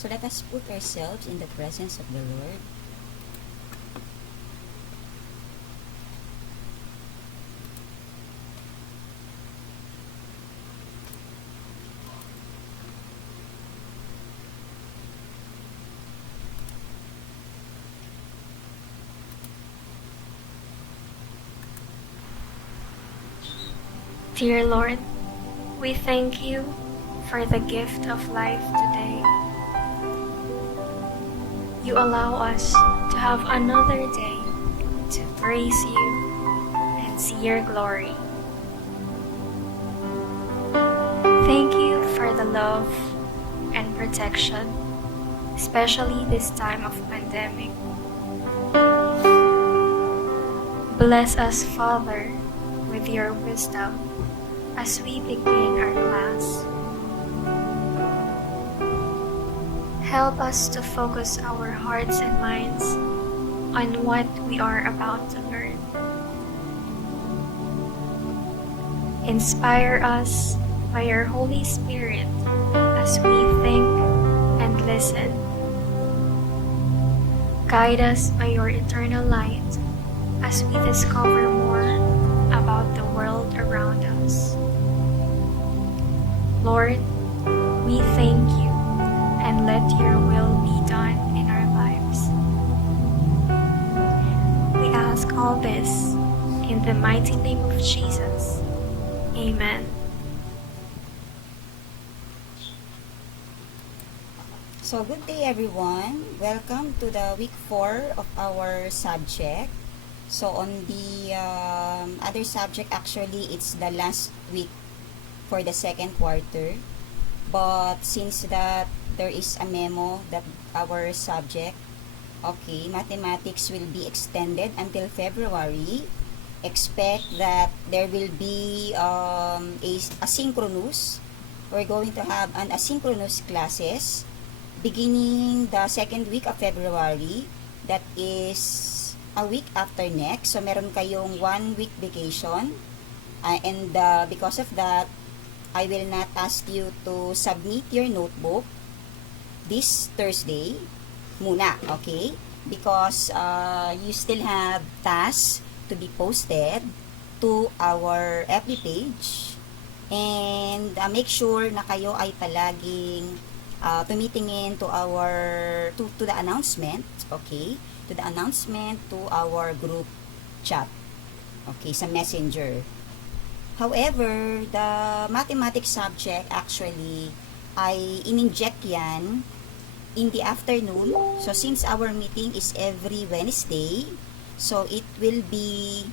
So let us put ourselves in the presence of the Lord. Dear Lord, we thank you for the gift of life today. You allow us to have another day to praise you and see your glory. Thank you for the love and protection, especially this time of pandemic. Bless us, Father, with your wisdom as we begin our class. Help us to focus our hearts and minds on what we are about to learn. Inspire us by your Holy Spirit as we think and listen. Guide us by your eternal light as we discover more about the world around us. Lord, we thank you and let your will be done in our lives. We ask all this in the mighty name of Jesus. Amen. So good day everyone. Welcome to the week 4 of our subject. So on the other subject, actually it's the last week for the second quarter. But since that there is a memo that our subject, okay, mathematics will be extended until February. Expect that there will be a asynchronous. We're going to have an asynchronous classes beginning the second week of February. That is a week after next. So meron kayong 1 week vacation. And because of that, I will not ask you to submit your notebook this Thursday muna, okay? Because you still have tasks to be posted to our FB page. And make sure na kayo ay palaging tumitingin to the announcement, okay? To the announcement to our group chat, okay, sa Messenger. However, the mathematics subject actually ay in-inject yan in the afternoon. So since our meeting is every Wednesday, so it will be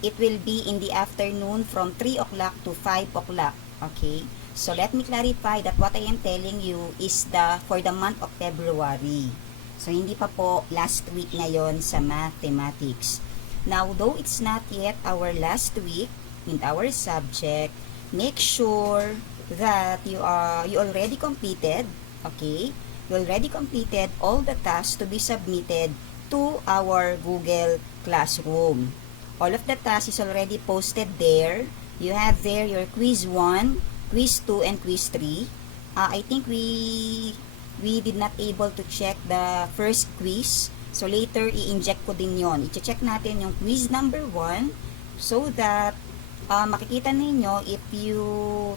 in the afternoon from 3 o'clock to 5 o'clock. Okay? So let me clarify that what I am telling you is for the month of February. So hindi pa po last week ngayon sa mathematics. Now, though it's not yet our last week in our subject, make sure that you already completed, okay? You already completed all the tasks to be submitted to our Google Classroom. All of the tasks is already posted there. You have there your quiz 1, quiz 2, and quiz 3. I think we did not able to check the first quiz. So later, i-inject ko din yon. I-check natin yung quiz number 1 so that makikita ninyo if you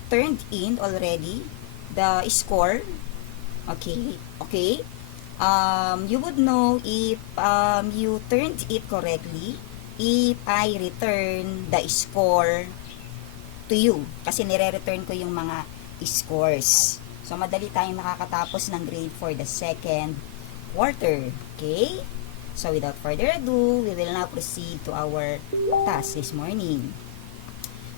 turned in already the score. Okay? You would know if you turned it correctly if I return the score to you. Kasi nire-return ko yung mga scores. So, madali tayong makakatapos ng grade for the second quarter. Okay? So, without further ado, we will now proceed to our task this morning.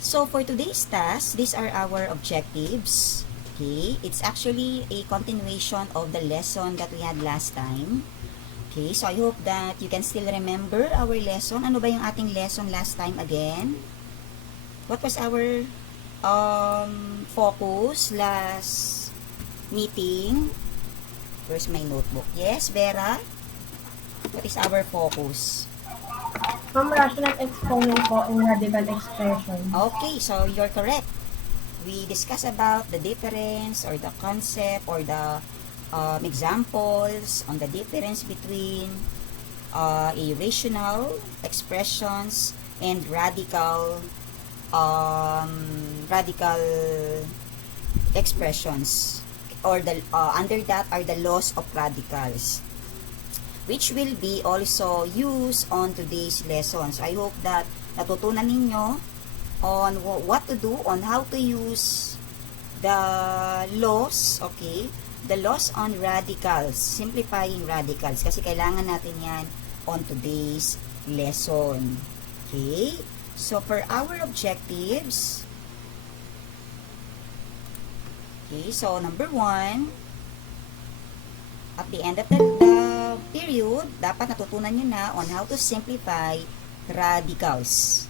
So, for today's task, these are our objectives. Okay? It's actually a continuation of the lesson that we had last time. Okay? So, I hope that you can still remember our lesson. Ano ba yung ating lesson last time again? What was our focus last meeting? Where's my notebook? Yes, Vera? What is our focus? From rational exponent po in radical expression. Okay, so you're correct. We discuss about the difference or the concept or the examples on the difference between irrational expressions and radical expressions, or the under that are the laws of radicals, which will be also used on today's lessons. I hope that natutunan ninyo on what to do, on how to use the laws, okay? The laws on radicals, simplifying radicals, kasi kailangan natin yan on today's lesson. Okay? So, for our objectives, okay, so number 1, at the end of the period, dapat natutunan nyo na on how to simplify radicals.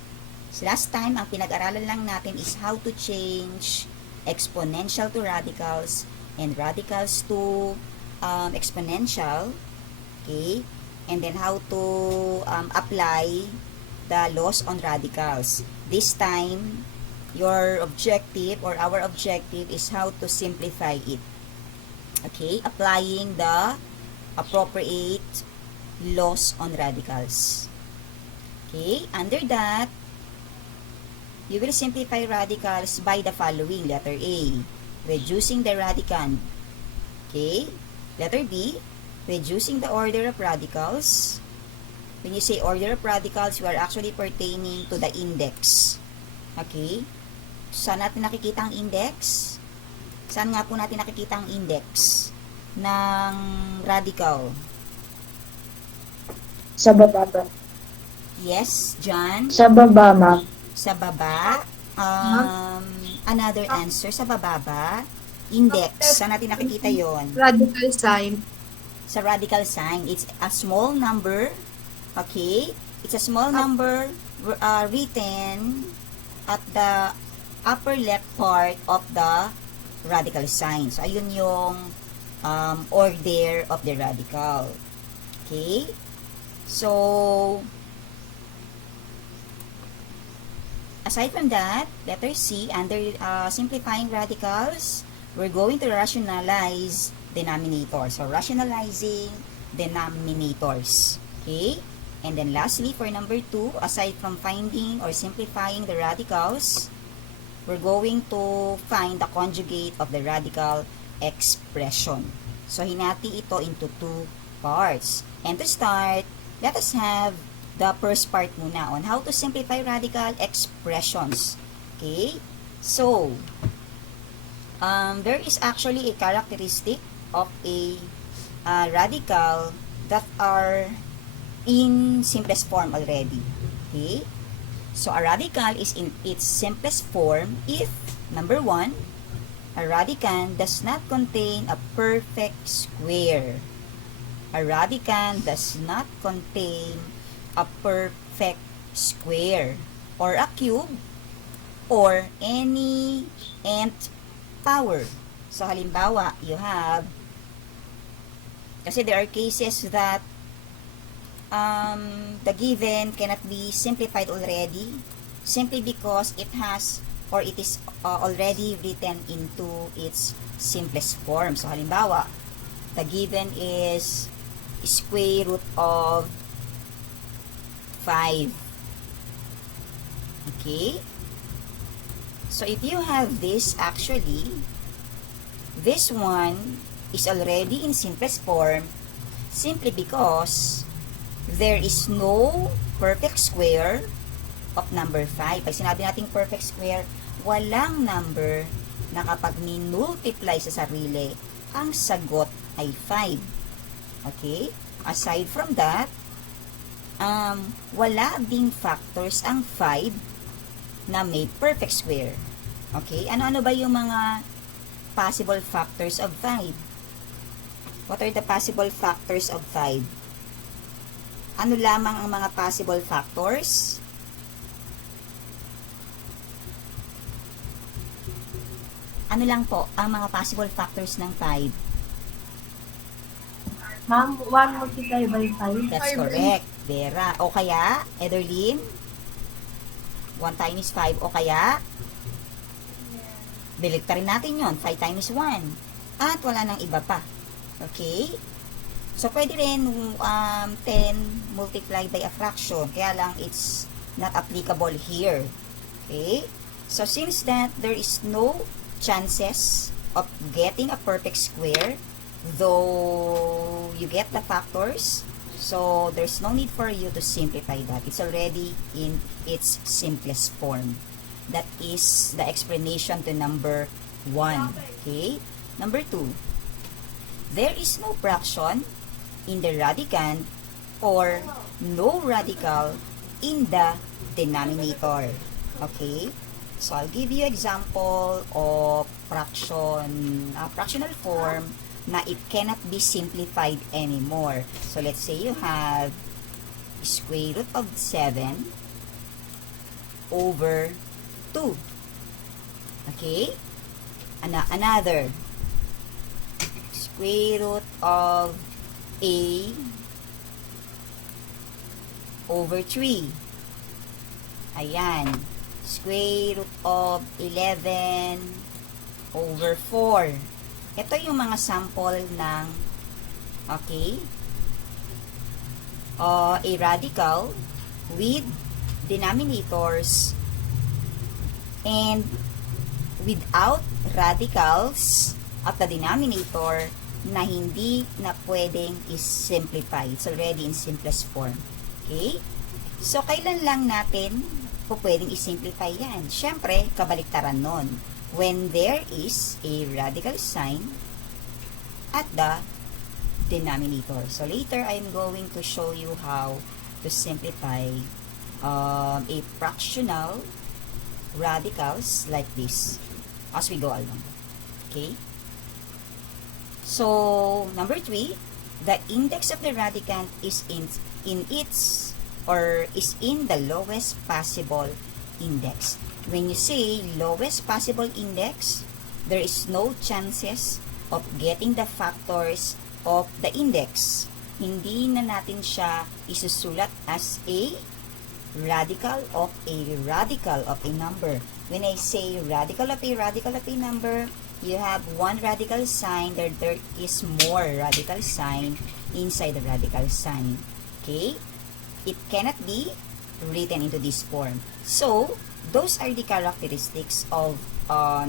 So, last time, ang pinag-aralan lang natin is how to change exponential to radicals and radicals to exponential. Okay? And then how to apply the laws on radicals. This time, your objective or our objective is how to simplify it. Okay? Applying the appropriate laws on radicals. Okay? Under that, you will simplify radicals by the following. Letter A, reducing the radicand. Okay? Letter B, reducing the order of radicals. When you say order of radicals, you are actually pertaining to the index. Okay? Saan natin nakikita ang index? Saan nga po natin nakikita ang index ng radical? Sa baba ba? Yes, John? Sa baba, ma'am. Sa baba. Another answer, sa baba ba? Index. Saan natin nakikita yon? Radical sign. Sa radical sign. It's a small number. Okay? It's a small number written at the upper left part of the radical sign. So, ayun yung order of the radical. Okay? So, aside from that, letter C, under simplifying radicals, we're going to rationalize denominators. So, rationalizing denominators. Okay? And then lastly, for number 2, aside from finding or simplifying the radicals, we're going to find the conjugate of the radical expression. So, hinati ito into 2 parts. And to start, let us have the first part muna on how to simplify radical expressions. Okay? So, there is actually a characteristic of a radical that are in simplest form already. Okay? So, a radical is in its simplest form if, number 1, a radicand does not contain a perfect square. A radicand does not contain a perfect square or a cube or any nth power. So, halimbawa, you have, kasi there are cases that the given cannot be simplified already simply because it has or it is already written into its simplest form. So, halimbawa, the given is square root of 5. Okay? So, if you have this, actually, this one is already in simplest form simply because there is no perfect square of number 5. Pag sinabi natin perfect square, walang number na kapag minultiply sa sarili, ang sagot ay 5. Okay? Aside from that, wala ding factors ang 5 na may perfect square. Okay? Ano-ano ba yung mga possible factors of 5? What are the possible factors of 5? Ano lamang ang mga possible factors? Ano lang po ang mga possible factors ng 5? Ma'am, 1 multiplied by 5. That's correct. Vera. O kaya, Ederlyn? 1 times 5. O kaya, bilig rin natin yon 5 times 1. At wala nang iba pa. Okay? So, pwede rin 10 multiplied by a fraction. Kaya lang, it's not applicable here. Okay? So, since that there is no chances of getting a perfect square, though you get the factors, so there's no need for you to simplify that. It's already in its simplest form. That is the explanation to number 1. Okay? Number 2. There is no fraction in the radicand or no radical in the denominator. Okay? So, I'll give you example of fractional form na it cannot be simplified anymore. So, let's say you have square root of 7 over 2. Okay? Another square root of a over 3. Ayan. Square root of 11 over 4. Ito yung mga sample ng, okay, a radical with denominators and without radicals at the denominator na hindi na pwedeng is-simplify. It's already in simplest form. Okay? So, kailan lang natin po pwedeng is-simplify yan? Siyempre, kabaliktaran nun. When there is a radical sign at the denominator. So, later, I'm going to show you how to simplify a fractional radicals like this as we go along. Okay? So, number 3, the index of the radicand is in its or is in the lowest possible index. When you say lowest possible index, there is no chances of getting the factors of the index. Hindi na natin siya isusulat as a radical of a number. When I say radical of a number, you have one radical sign, there is more radical sign inside the radical sign. Okay? It cannot be written into this form. So, those are the characteristics of a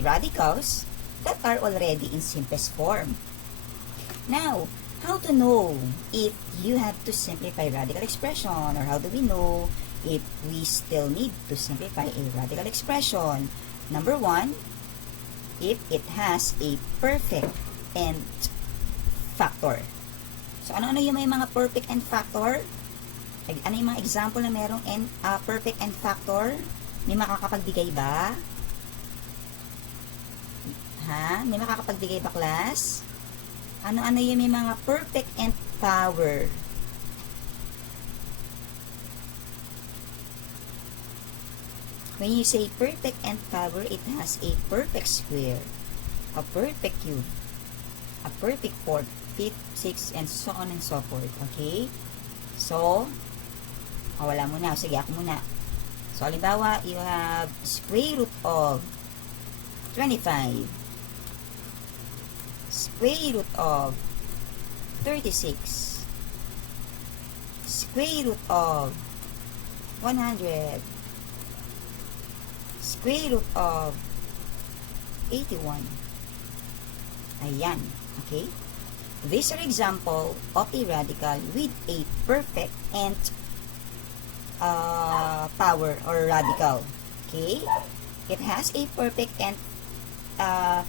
radicals that are already in simplest form. Now, how to know if you have to simplify radical expression, or how do we know if we still need to simplify a radical expression? Number 1, if it has a perfect nth factor. So, ano-ano yung may mga perfect nth factor? Ano yung mga example na merong perfect nth factor? May makakapagbigay ba? Ha? May makakapagbigay ba, class? Ano-ano yung may mga perfect nth power? When you say perfect nth power, it has a perfect square, a perfect cube, a perfect fourth, fifth, sixth, and so on and so forth. Okay? So, wala muna. Sige, ako muna. So, halimbawa, you have square root of 25, square root of 36, square root of 100, square root of 81. Ayan. Okay? These are example of a radical with a perfect nth power or radical. Okay? It has a perfect nth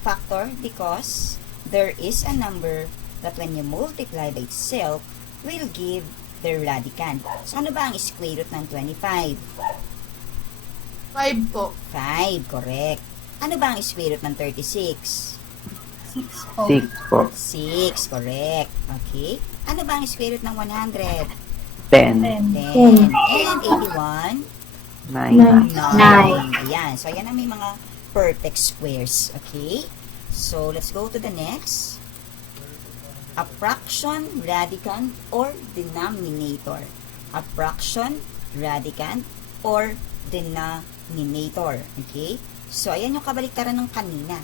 factor because there is a number that when you multiply by itself will give the radicand. So, ano ba ang square root ng 25? 5 po. 5, correct. Ano ba ang square root ng 36? 6 po. 6 po. 6, correct. Okay. Ano ba ang square root ng 100? 10. 10. And 81? 9. 9. Ayan. So, ayan ang may mga perfect squares. Okay. So, let's go to the next. A fraction, radicand, or denominator. A fraction, radicand, or denominator. Okay? So, ayan yung kabaliktaran ng kanina.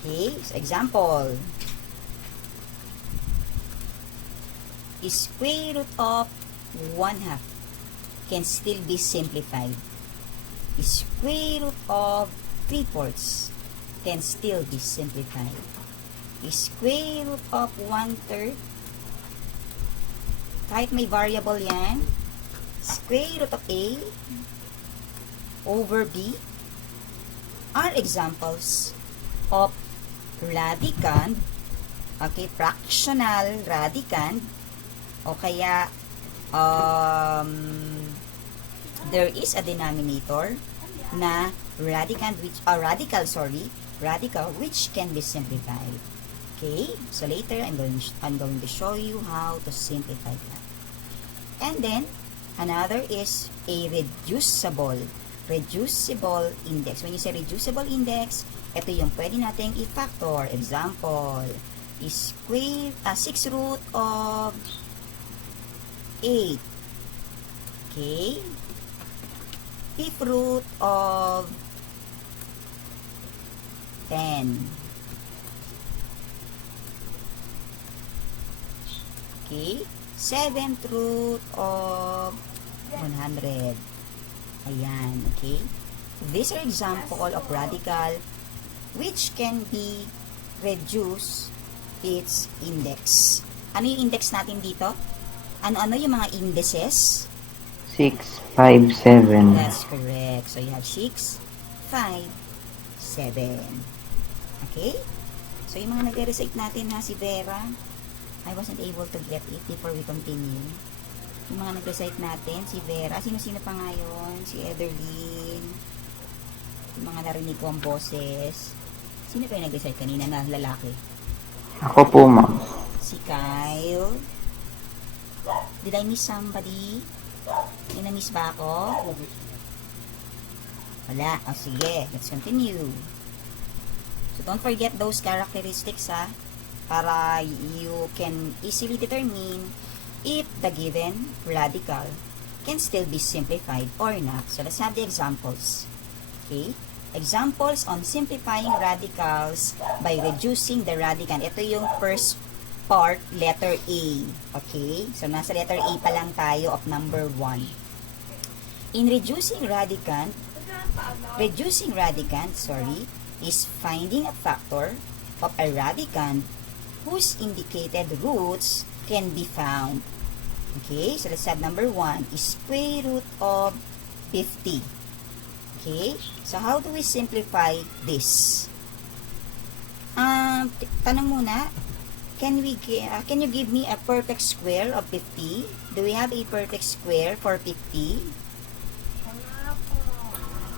Okay? So, example. Square root of 1/2 can still be simplified. Square root of 3/4 can still be simplified. Square root of 1/3, kahit may variable yan, square root of A over B are examples of radicand, okay, fractional radicand, o kaya there is a denominator na radical which can be simplified. Okay, so later I'm going to show you how to simplify that. And then another is a reducible index. When you say reducible index, ito yung pwede nating i-factor. Example, 6 root of 8. Okay, 5th root of 10. Okay, 7th root of 100. Ayan, okay. These are example of radical which can be reduce its index. Ano yung index natin dito? Ano yung mga indices? 6, 5, 7. That's correct. So you have 6, 5, 7. Okay? So yung mga nagre-recite natin ha, si Vera, I wasn't able to get it before we continue. Yung mga nag-recite natin, si Vera, sino-sino pa ngayon? Si Ederlyn, yung mga narinig ko ang boses. Sino pa yung nag-recite kanina na lalaki? Ako po, ma'am. Si Kyle. Did I miss somebody? May na-miss ba ako? Wala. O sige, let's continue. So don't forget those characteristics ha, para you can easily determine if the given radical can still be simplified or not. So let's have the examples. Okay? Examples on simplifying radicals by reducing the radicand. Ito yung first part, letter A. Okay? So nasa letter A pa lang tayo of number 1. In reducing radicand, is finding a factor of a radicand whose indicated roots can be found. Okay, so let's have number 1 is square root of 50. Okay, so how do we simplify this? Tanong muna, can you give me a perfect square of 50? Do we have a perfect square for 50?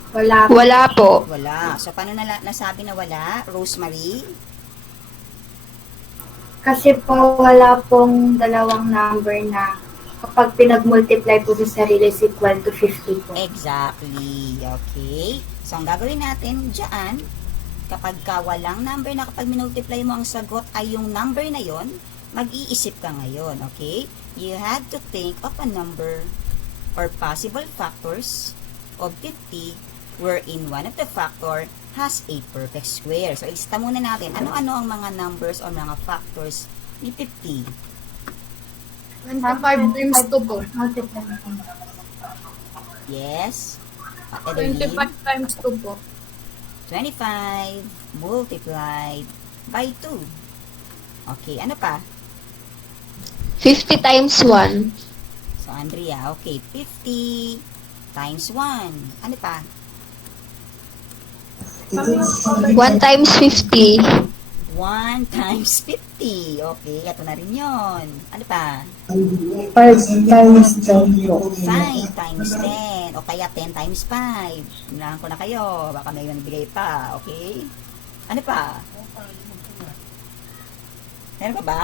Wala po. Wala. So paano nasabi na wala, Rosemary? Kasi po wala pong dalawang number na kapag pinag-multiply po sa sarili is equal to 50 po. Exactly. Okay. So, ang gagawin natin dyan, kapag walang number na kapag minultiply mo ang sagot ay yung number na yon, mag-iisip ka ngayon. Okay? You had to think of a number or possible factors of 50 wherein one of the factor has a perfect square. So, ilista muna natin ano-ano ang mga numbers o mga factors ni 50. 25 times 2 po. Multiply natin. Yes. 25 times 2 po. 25 multiplied by 2. Okay, ano pa? 50 times 1. So, Andrea, okay, 50 times 1. Ano pa? 1 times 50. 1 times 50. Okay, ito na rin yun. Ano pa? 5 times 10 po. 5 times 10. O kaya 10 times 5. Unahan ko na kayo. Baka may nagbigay pa. Okay? Ano pa? Meron pa ba?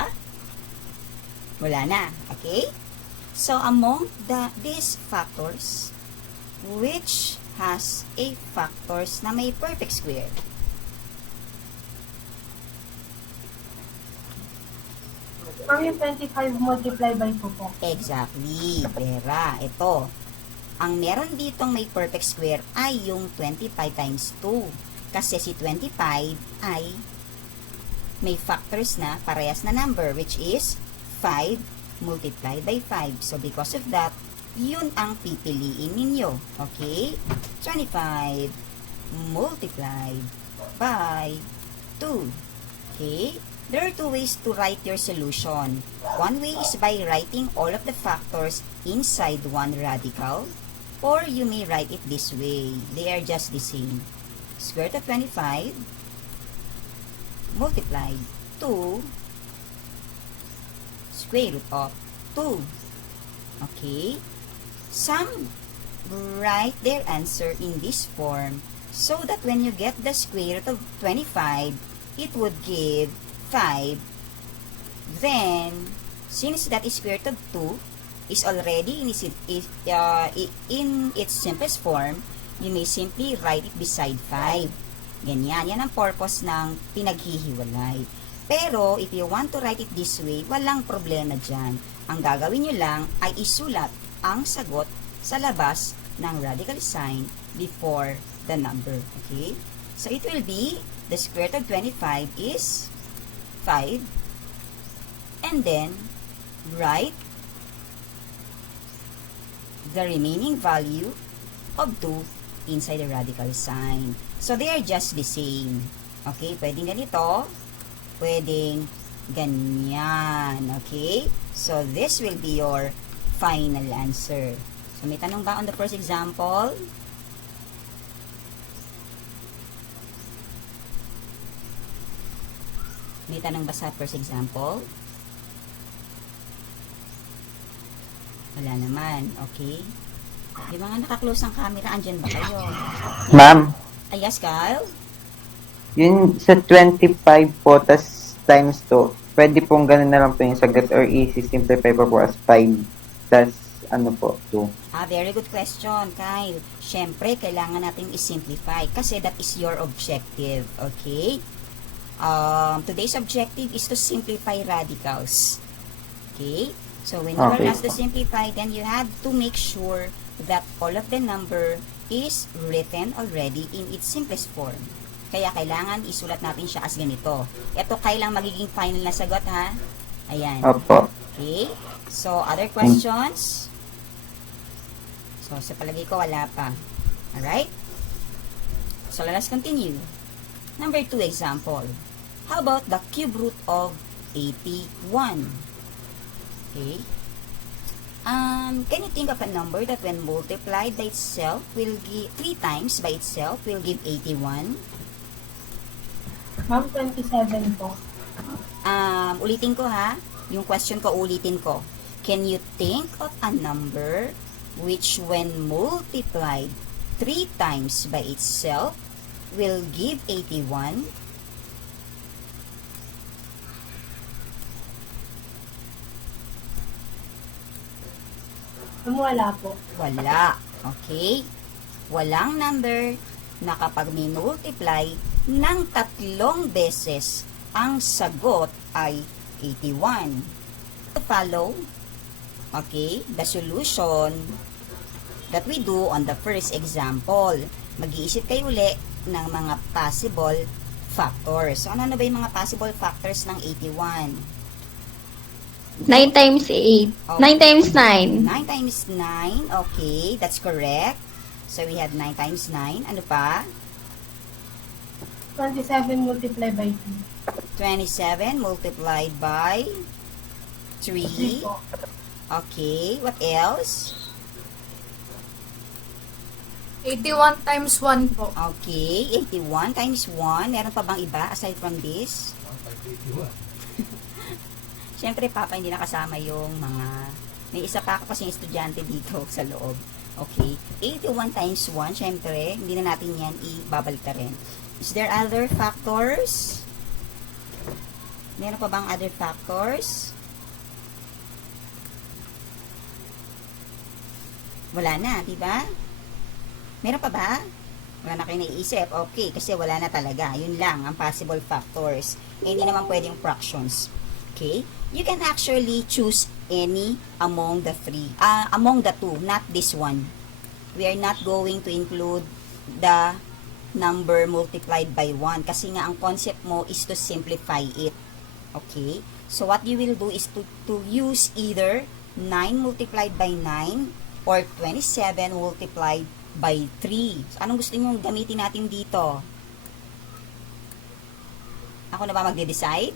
Wala na. Okay? So, among these factors, which has a factors na may perfect square? Ma'am, yung 25 multiply by 2 po. Exactly, Vera. Ito. Ang meron ditong may perfect square ay yung 25 times 2. Kasi si 25 ay may factors na parehas na number, which is 5 multiplied by 5. So, because of that, yun ang pipiliin ninyo. Okay? 25 multiplied by 2. Okay? There are two ways to write your solution. One way is by writing all of the factors inside one radical, or you may write it this way. They are just the same. Square root of 25 multiplied 2 square root of 2. Okay? Some write their answer in this form so that when you get the square root of 25, it would give 5. Then, since that is square root of 2 is already in its simplest form, you may simply write it beside 5. Ganyan. Yan ang purpose ng pinaghihiwalay. Pero, if you want to write it this way, walang problema dyan. Ang gagawin nyo lang ay isulat ang sagot sa labas ng radical sign before the number. Okay? So, it will be the square root of 25 is 5. And then, write the remaining value of 2 inside the radical sign. So, they are just the same. Okay? Pwedeng ganito. Pwedeng ganyan. Okay? So, this will be your final answer. So, may tanong ba on the first example? May tanong ba sa first example? Wala naman. Okay? Yung mga nakaklose ang camera, andyan ba kayo? Ma'am, Ay, yes, Kyle? yun sa 25 po, tas times 2, pwede pong ganun na lang po yung sagot or easy simplify po po as 5, tas ano po, 2. Very good question, Kyle. Siyempre, kailangan natin i-simplify kasi that is your objective. Okay? Today's objective is to simplify radicals. Okay? So, when you are Okay. asked to simplify, then you have to make sure that all of the number is written already in its simplest form. Kaya kailangan isulat natin siya as ganito. Ito kailang magiging final na sagot, ha? Ayan. Opo. Okay? So, other questions? So, sa palagay ko, wala pa. Alright? So, let us continue. Number 2 example. How about the cube root of 81? Okay? Can you think of a number that when multiplied by itself will give 3 times by itself will give 81? Ma'am, 27 po. Ulitin ko ha. Yung question ko, ulitin ko. Can you think of a number which when multiplied 3 times by itself will give 81? Wala po. Wala. Okay? Walang number na kapag multiply ng 3 beses, ang sagot ay 81. To follow, okay, the solution that we do on the first example. Mag-iisip kayo uli ng mga possible factors. So, ano ba yung mga possible factors ng 81? 9 times 8. Oh. 9 times 9. 9 times 9, okay, that's correct. So, we have 9 times 9. Ano pa? 27 multiplied by 2. 27 multiplied by 3. po. Okay, what else? 81 times 1 po. Okay, 81 times 1. Meron pa bang iba aside from this? Siyempre, Papa, hindi nakasama yung mga... May isa pa ako kasing estudyante dito sa loob. Okay, 81 times 1, siyempre, hindi na natin yan ibabalik rin. Is there other factors? Meron pa bang other factors? Wala na, di ba? Meron pa ba? Wala na kayo naiisip. Okay, kasi wala na talaga. Yun lang ang possible factors. Eh, hindi naman pwedeng fractions. Okay? You can actually choose any among the among the two, not this one. We are not going to include the number multiplied by 1 kasi nga ang concept mo is to simplify it. Okay? So, what you will do is to use either 9 multiplied by 9 or 27 multiplied by 3. So, anong gusto nyo gamitin natin dito? Ako na ba magde-decide?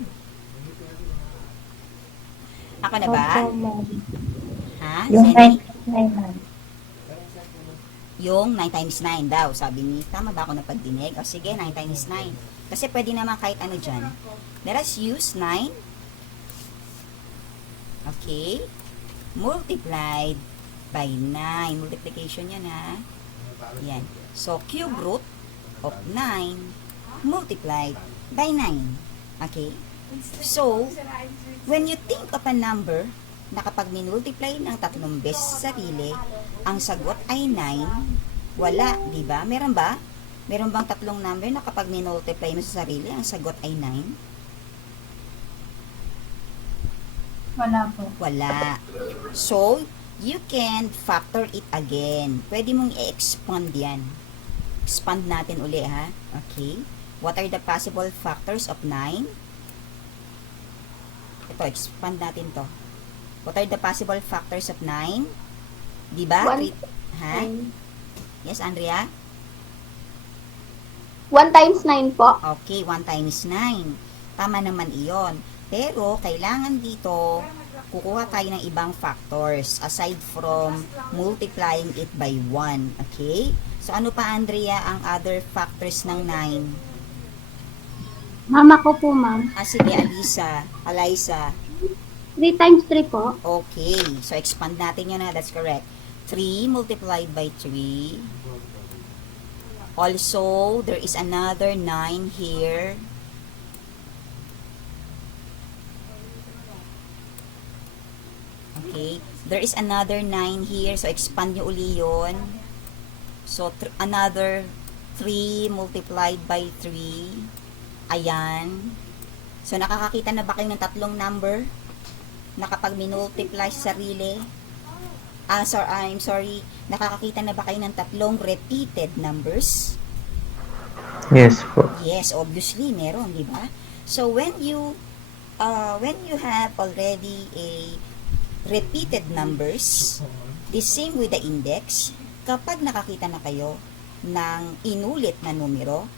Ako na ba? Opo, ma'am. Ha? Yung Zenny? 9 ma'am. Yung 9 times 9 daw. Sabi ni, tama ba ako napagdinig? O sige, 9 times 9. Kasi pwede naman kahit ano dyan. Let us use 9. Okay. Multiplied by 9. Multiplication yan ha. Yan. So, cube root of 9 multiplied by 9. Okay. So, when you think of a number na kapag minultiply ng 3 beses sa sarili, ang sagot ay 9, wala, di ba? Meron ba? Meron bang 3 number na kapag minultiply mo sa sarili, ang sagot ay 9? Wala po. Wala. So, you can factor it again. Pwede mong i-expand yan. Expand natin uli, ha? Okay. What are the possible factors of 9? Ito, expand natin to. What are the possible factors of 9? Diba? Ha? Yes, Andrea? 1 times 9 po. Okay, 1 times 9. Tama naman iyon. Pero, kailangan dito, kukuha tayo ng ibang factors aside from multiplying it by 1. Okay? So, ano pa, Andrea, ang other factors ng 9? Mama ko po, ma'am. Sige, Eliza. 3 times 3 po. Okay. So, expand natin yun na. That's correct. 3 multiplied by 3. Also, there is another 9 here. Okay. There is another 9 here. So, expand nyo uli yun. So, another 3 multiplied by 3. Ayan. So, nakakakita na ba kayo ng 3 number na kapag minultiply sa sarili? I'm sorry. Nakakakita na ba kayo ng 3 repeated numbers? Yes po. Yes, obviously, meron, di ba? So, when you have already a repeated numbers, the same with the index, kapag nakakita na kayo ng inulit na numero,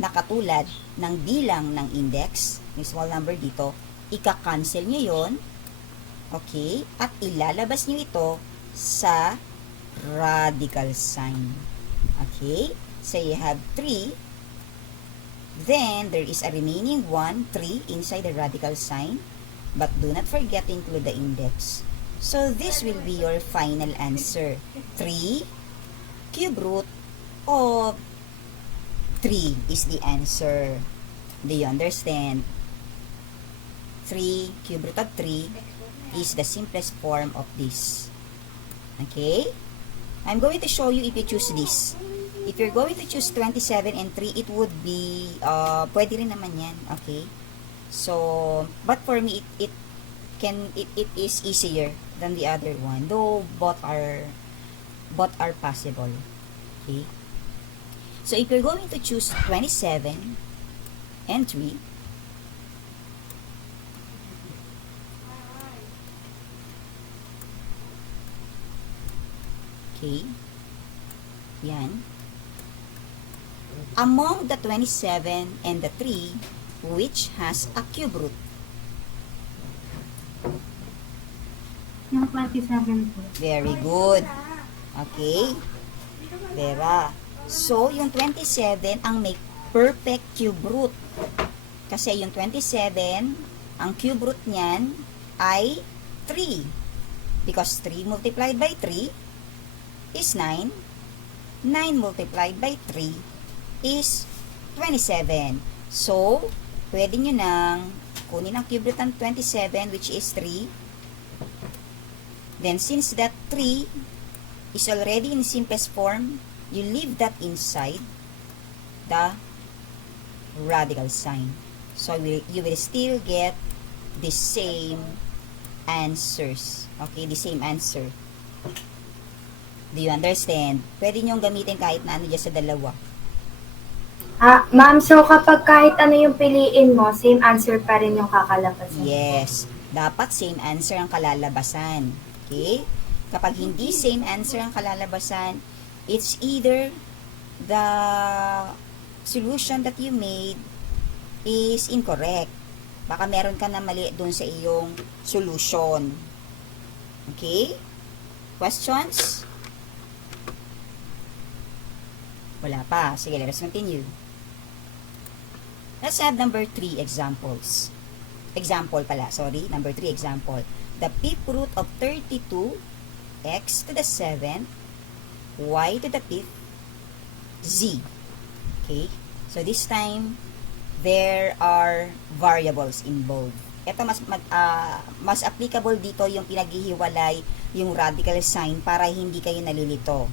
na katulad ng bilang ng index, yung small number dito, ika-cancel nyo yon, okay, at ilalabas nyo ito sa radical sign. Okay, so you have 3, then there is a remaining 1, 3 inside the radical sign, but do not forget to include the index. So this will be your final answer. 3 cube root of 3 is the answer. Do you understand? 3 cube root of 3 is the simplest form of this. Okay? I'm going to show you if you choose this. If you're going to choose 27 and 3, it would be, pwede rin naman yan. Okay? So, but for me, it is easier than the other one. Though, both are possible. Okay? So, if you're going to choose 27 and 3, okay, yan. Among the 27 and the 3, which has a cube root? Yung 27 po. Very good. Okay. Vera. So, yung 27 ang may perfect cube root. Kasi yung 27, ang cube root niyan ay 3. Because 3 multiplied by 3 is 9. 9 multiplied by 3 is 27. So, pwede nyo nang kunin ang cube root ng 27, which is 3. Then, since that 3 is already in simplest form, you leave that inside the radical sign. So, you will still get the same answers. Okay, the same answer. Do you understand? Pwede nyong gamitin kahit na ano dyan sa dalawa. Ma'am, so kapag kahit ano yung piliin mo, same answer pa rin yung kakalabasan. Yes. Dapat same answer ang kalalabasan. Okay? Kapag hindi same answer ang kalalabasan, it's either the solution that you made is incorrect. Baka meron ka na mali dun sa iyong solution. Okay? Questions? Wala pa. Sige, let's continue. Let's have number 3 examples. Example pala, sorry. Number 3 example. The fifth root of 32, x to the 7th, y to the 5th, z. Okay? So, this time, there are variables involved. Ito, mas applicable dito yung pinaghihiwalay yung radical sign para hindi kayo nalilito.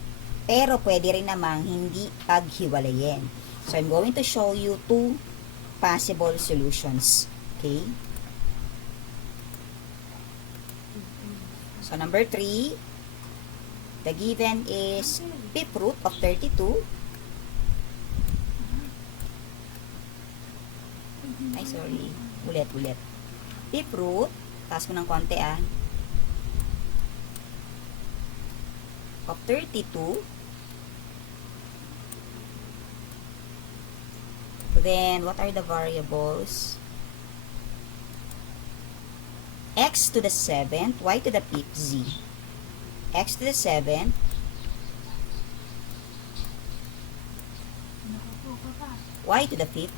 Pero, pwede rin namang hindi paghiwalayin. So, I'm going to show you 2 possible solutions. Okay? So, number 3, the given is fifth root of 32. Ay, sorry. Ulit. Fifth root, taas mo ng konti of 32. Then, what are the variables? X to the 7th, y to the 5th, z. X to the 7th, y to the 5th,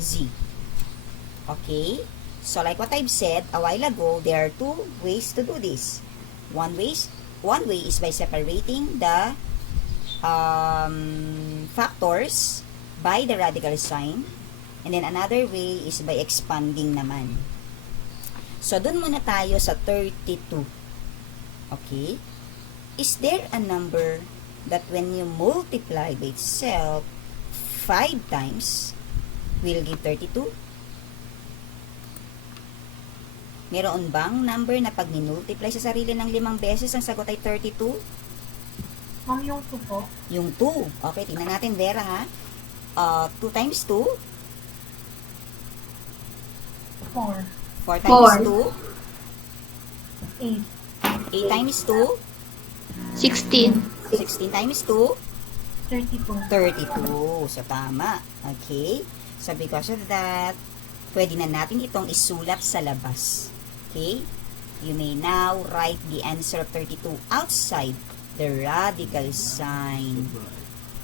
z. Okay? So, like what I've said a while ago, there are 2 ways to do this. One way is by separating the factors by the radical sign, and then another way is by expanding naman. So, dun muna tayo sa 32. Okay? Is there a number that when you multiply by itself 5 times will give 32? Meron bang number na pag minultiply sa sarili ng 5 beses, ang sagot ay 32? Ma'am, yung 2 po. Yung 2. Okay, tingnan natin, Vera, ha? 2 times 2? 4. 4 times 2? 8. 8 times 2? 16. 16 times 2? 32. 32. So, tama. Okay? So, because of that, pwede na natin itong isulat sa labas. Okay? You may now write the answer of 32 outside the radical sign.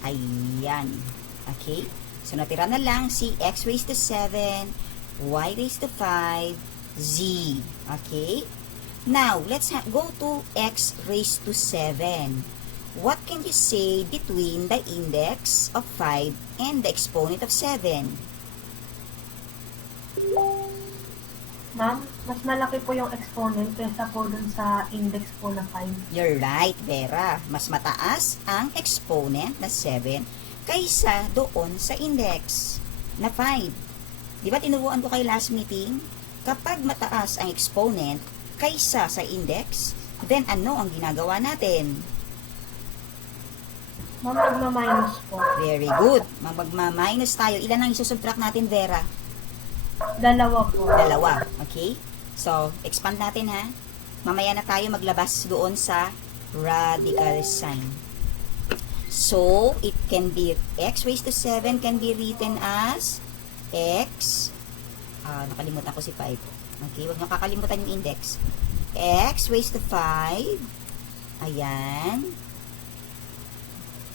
Ayan. Okay? So, natira na lang si x raised to 7, y raised to 5, z. Okay? Now, let's go to x raised to 7. What can you say between the index of 5 and the exponent of 7? Ma'am, mas malaki po yung exponent kaysa po dun sa index po na 5. You're right, Vera. Mas mataas ang exponent na 7 kaysa doon sa index na 5. Di ba tinuruan ko kayo last meeting? Kapag mataas ang exponent kaysa sa index, then ano ang ginagawa natin? Ma'am, magma-minus po. Very good. Magma-minus tayo. Ilan ang isusubtract natin, Vera? 2 po. 2. Okay? So, expand natin, ha? Mamaya na tayo maglabas doon sa radical sign. So, it can be, x raised to 7 can be written as x, nakalimutan ko si 5. Okay, huwag nyo kakalimutan yung index. X raised to 5, ayan,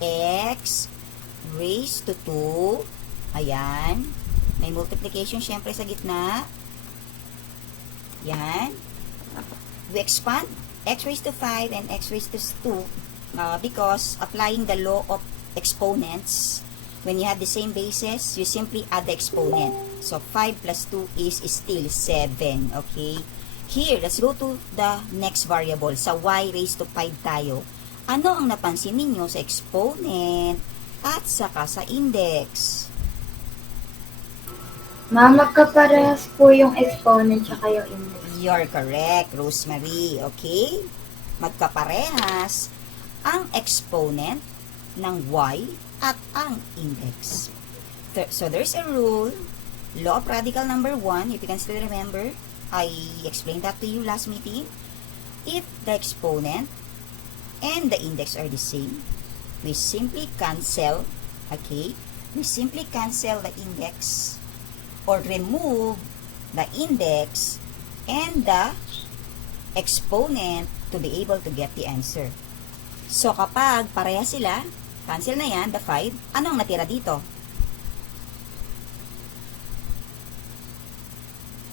x raised to 2, ayan, may multiplication syempre sa gitna, yan, we expand x raised to 5 and x raised to 2, because applying the law of exponents, when you have the same basis, you simply add the exponent. So, 5 plus 2 is still 7. Okay? Here, let's go to the next variable. Sa y raised to 5 tayo. Ano ang napansin ninyo sa exponent at saka sa index? Ma'am, magkaparehas po yung exponent tsaka yung index. You're correct, Rosemary. Okay? Magkaparehas ang exponent ng y at ang index. So there's a rule, law of radical number 1, if you can still remember, I explained that to you last meeting. If the exponent and the index are the same, we simply cancel, okay? We simply cancel the index or remove the index and the exponent to be able to get the answer. So, kapag pareha sila, cancel na yan, the 5, anong natira dito?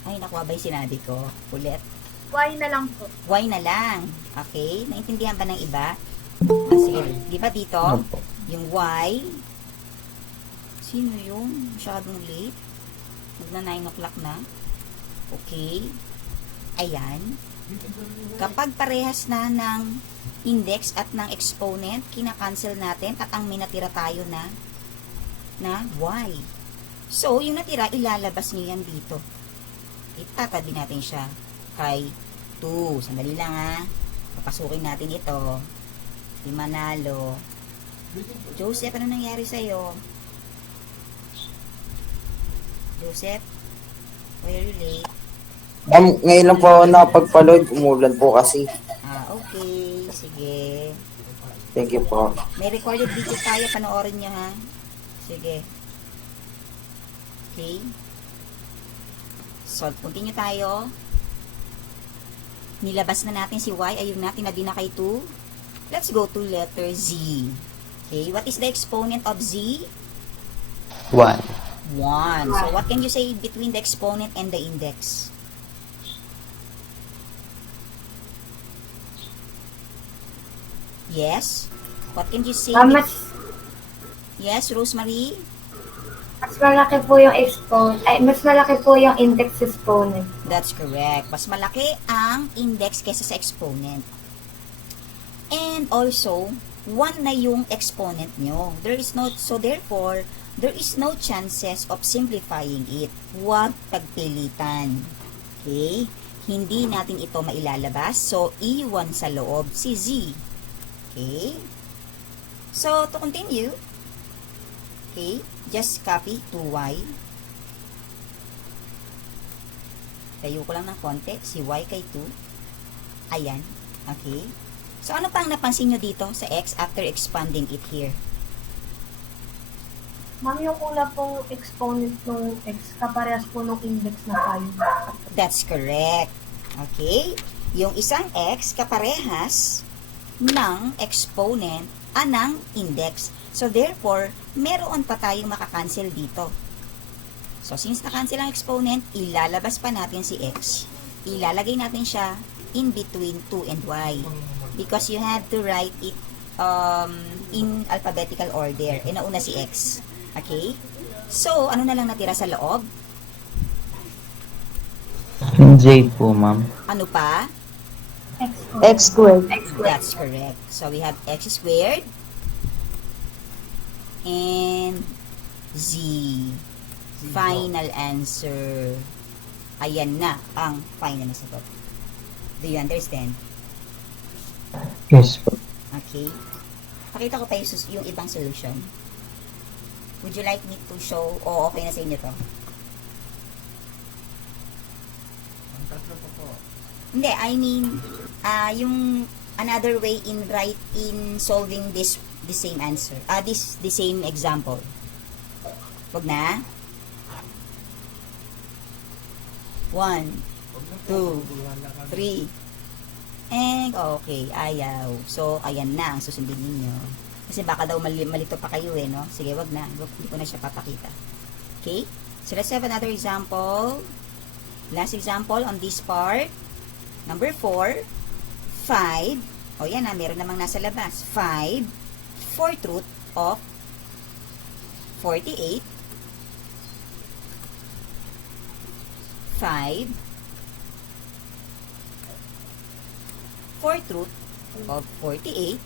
Ay, nakuha ba yung sinabi ko? Ulit. Y na lang po. Y na lang. Okay? Naintindihan ba ng iba? Sige. Di ba dito? Opo. Yung Y. Sino yun? Masyadong late. Magna 9 o'clock na. Okay. Ayan. Kapag parehas na ng index at ng exponent, kinakancel natin at ang minatira tayo na Y. So, yung natira, ilalabas nyo yan dito. Itatabi natin siya kay 2. Sandali lang ha. Papasukin natin ito. Di manalo. Joseph, ano nangyari sa'yo? Joseph? Why are you late? Ma'am, ngayon lang po ako nakapagpa-load. Umulan po kasi. Okay. Sige. Thank you po. May recorded video tayo. Panoorin nyo ha. Sige. Okay. So, continue tayo. Nilabas na natin si Y. Ayun na, tinabi na kay 2. Let's go to letter Z. Okay, what is the exponent of Z? 1. 1. So, what can you say between the exponent and the index? Yes? What can you say? Yes, Rosemary? Mas malaki po yung mas malaki po yung index exponent. That's correct. Mas malaki ang index kesa sa exponent. And also, 1 na yung exponent nyo. Therefore, there is no chances of simplifying it. Huwag pagpilitan. Okay? Hindi natin ito mailalabas. So, iwan sa loob si Z. Okay? So, to continue, okay, just copy 2y. Tayo ko lang ng konti, si y kay 2. Ayan. Okay. So, ano pang napansin nyo dito sa x after expanding it here? Ma'am, yung una pong exponent ng x, kaparehas po ng index na 5. That's correct. Okay? Yung isang x kaparehas ng exponent ng index. So, therefore, meron pa tayong makakancel dito. So, since na-cancel ang exponent, ilalabas pa natin si x. Ilalagay natin siya in between 2 and y. Because you have to write it in alphabetical order. E nauna si x. Okay? So, ano na lang natira sa loob? J po, ma'am. Ano pa? X squared. That's correct. So, we have x squared and z. Final answer. Ayan na ang final na sagot. Do you understand? Yes po. Okay. Pakita ko pa yung ibang solution. Would you like me to show o okay na sa inyo to? Hindi, I mean, yung another way in solving the same answer. The same example. Wag na. 1, 2, 3. And, okay, ayaw. So, ayan na ang susundin ninyo. Kasi baka daw malito pa kayo no? Sige, wag na. Hindi ko na siya papakita. Okay? So, let's have another example. Last example on this part. Number 4, 5. O, yan na. Meron namang nasa labas. 5, 4th root of 48. 5, 4th root of 48.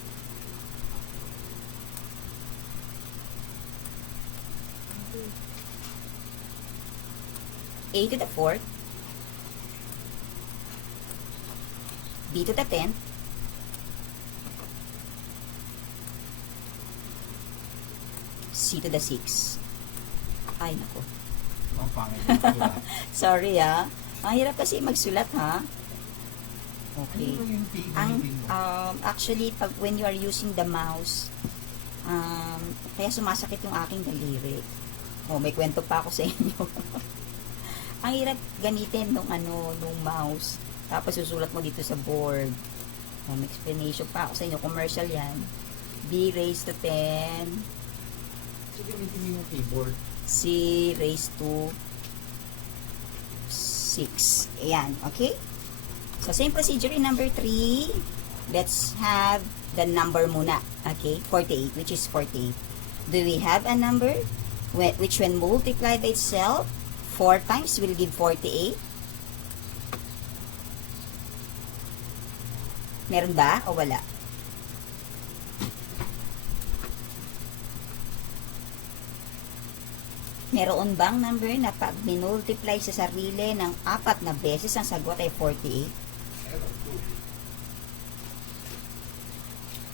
A to the 4th, B to the 10th, c to the 6. Ay, naku. Ang pangit yung sulat. Sorry Ang hirap kasi magsulat Okay. Ano yung Ang tingin mo? actually when you are using the mouse, kaya sumasakit yung aking daliri. May kwento pa ako sa inyo. Ang hirap gamitin nung mouse. Tapos susulat mo dito sa board. May explanation pa ako sa inyo. Commercial yan. B raised to 10. So, gamitin mo yung keyboard. C raised to 6. Ayan, okay? So, same procedure in number 3. Let's have the number muna. Okay? 48, which is 48. Do we have a number which when multiplied by itself, 4 times will give 48? Meron ba o wala? Meron bang number na pag minultiply sa sarili ng 4 na beses ang sagot ay 48?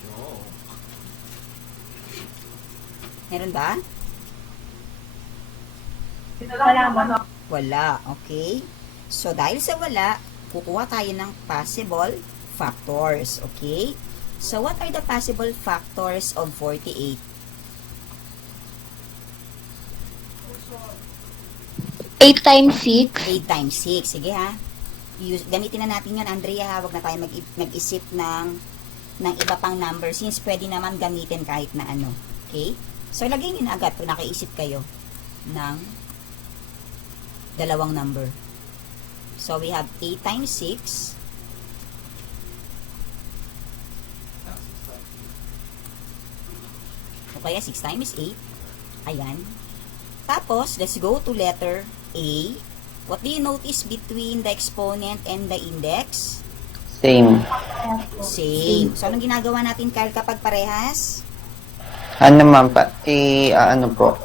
No. Meron ba? Wala ba? Wala. Okay? So, dahil sa wala, kukuha tayo ng possible factors. Okay? So, what are the possible factors of 48? 8 times 6. 8 times 6. Sige gamitin na natin yan, Andrea. Huwag na tayo mag-isip ng iba pang number since pwede naman gamitin kahit na ano. Okay? So, lagay nyo na agad pag nakaisip kayo ng dalawang number. So, we have 8 times 6. O kaya 6 times 8. Ayan. Tapos, let's go to letter A. What do you notice between the exponent and the index? Same. Same. So, anong ginagawa natin, Kyle, kapag parehas? Ano ma'am pa? Ano po?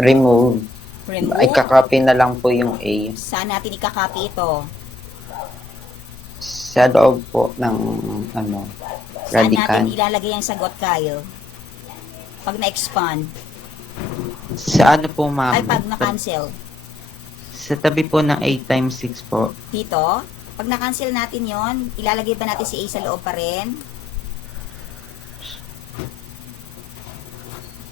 Remove. Remove. Ay, kakopy na lang po yung A. Saan natin ikakopy ito? Sa loob po ng, Saan radical. natin ilalagay ang sagot, Kyle? Pag na-expand. Sa ano po ma'am? Ay, pag na-cancel. Sa tabi po ng 8 times 6 po. Dito, pag na-cancel natin yon, ilalagay ba natin si A sa loob pa rin?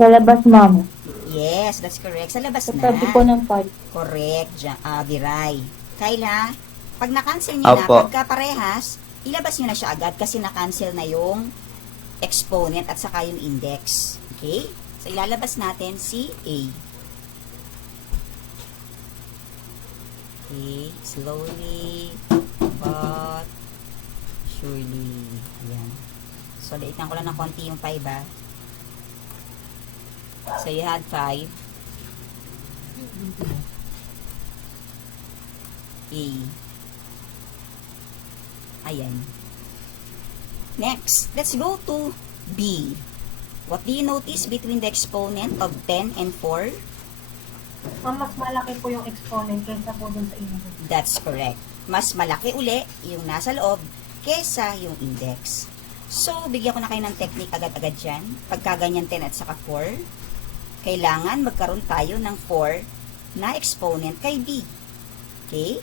Sa labas, ma'am. Yes, that's correct. Sa labas Sa na. tabi po ng 5. Correct, Viray. Kayla, pag na-cancel nyo na, Opo. pagka parehas, ilabas nyo na siya agad kasi na-cancel na yung exponent at saka yung index. Okay? So, ilalabas natin si A. Okay, slowly, but surely. Ayan. So, laitan ko lang ng konti yung 5, So, you had 5. A. Ayan. Next, let's go to B. What do you notice between the exponent of 10 and 4? Mas malaki po yung exponent kaysa po dun sa index. That's correct. Mas malaki uli yung nasa loob kesa yung index. So, bigyan ko na kayo ng technique agad-agad dyan. Pagka ganyan 10 at saka 4, kailangan magkaroon tayo ng 4 na exponent kay B. Okay?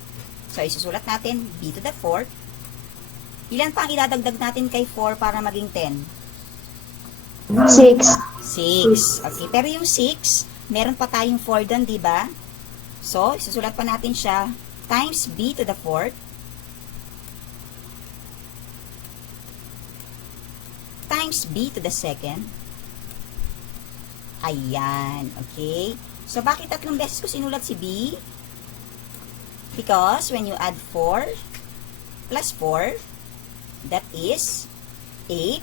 So, isusulat natin B to the 4th. Ilan pa ang idadagdag natin kay 4 para maging 10? 6. 6. Okay, pero yung 6, meron pa tayong 4 doon, di ba? So, isusulat pa natin siya times B to the 4th times B to the 2nd. Ayan, okay? So, bakit 3 beses ko sinulat si B? Because when you add 4 plus 4, that is 8.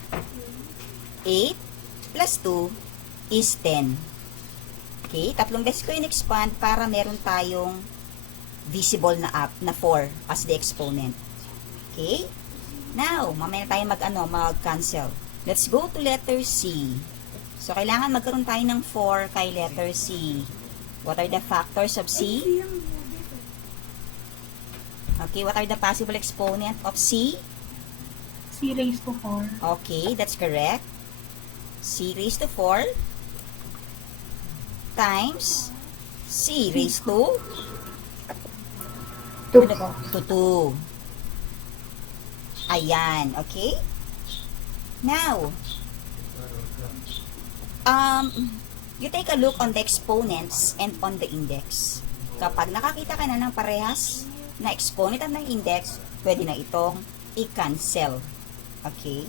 8 plus 2 is 10. Okay? 3 beses ko in-expand para meron tayong visible na 4 as the exponent. Okay? Now, mamaya tayo mag-cancel. Let's go to letter C. So, kailangan magkaroon tayo ng 4 kay letter C. What are the factors of C? Okay, what are the possible exponent of C? C raised to 4. Okay, that's correct. C raised to 4. times C raised to 2 po. to 2. Ayan, okay? Now, you take a look on the exponents and on the index. Kapag nakakita ka na ng parehas na exponent at ng index, pwede na itong i-cancel. Okay?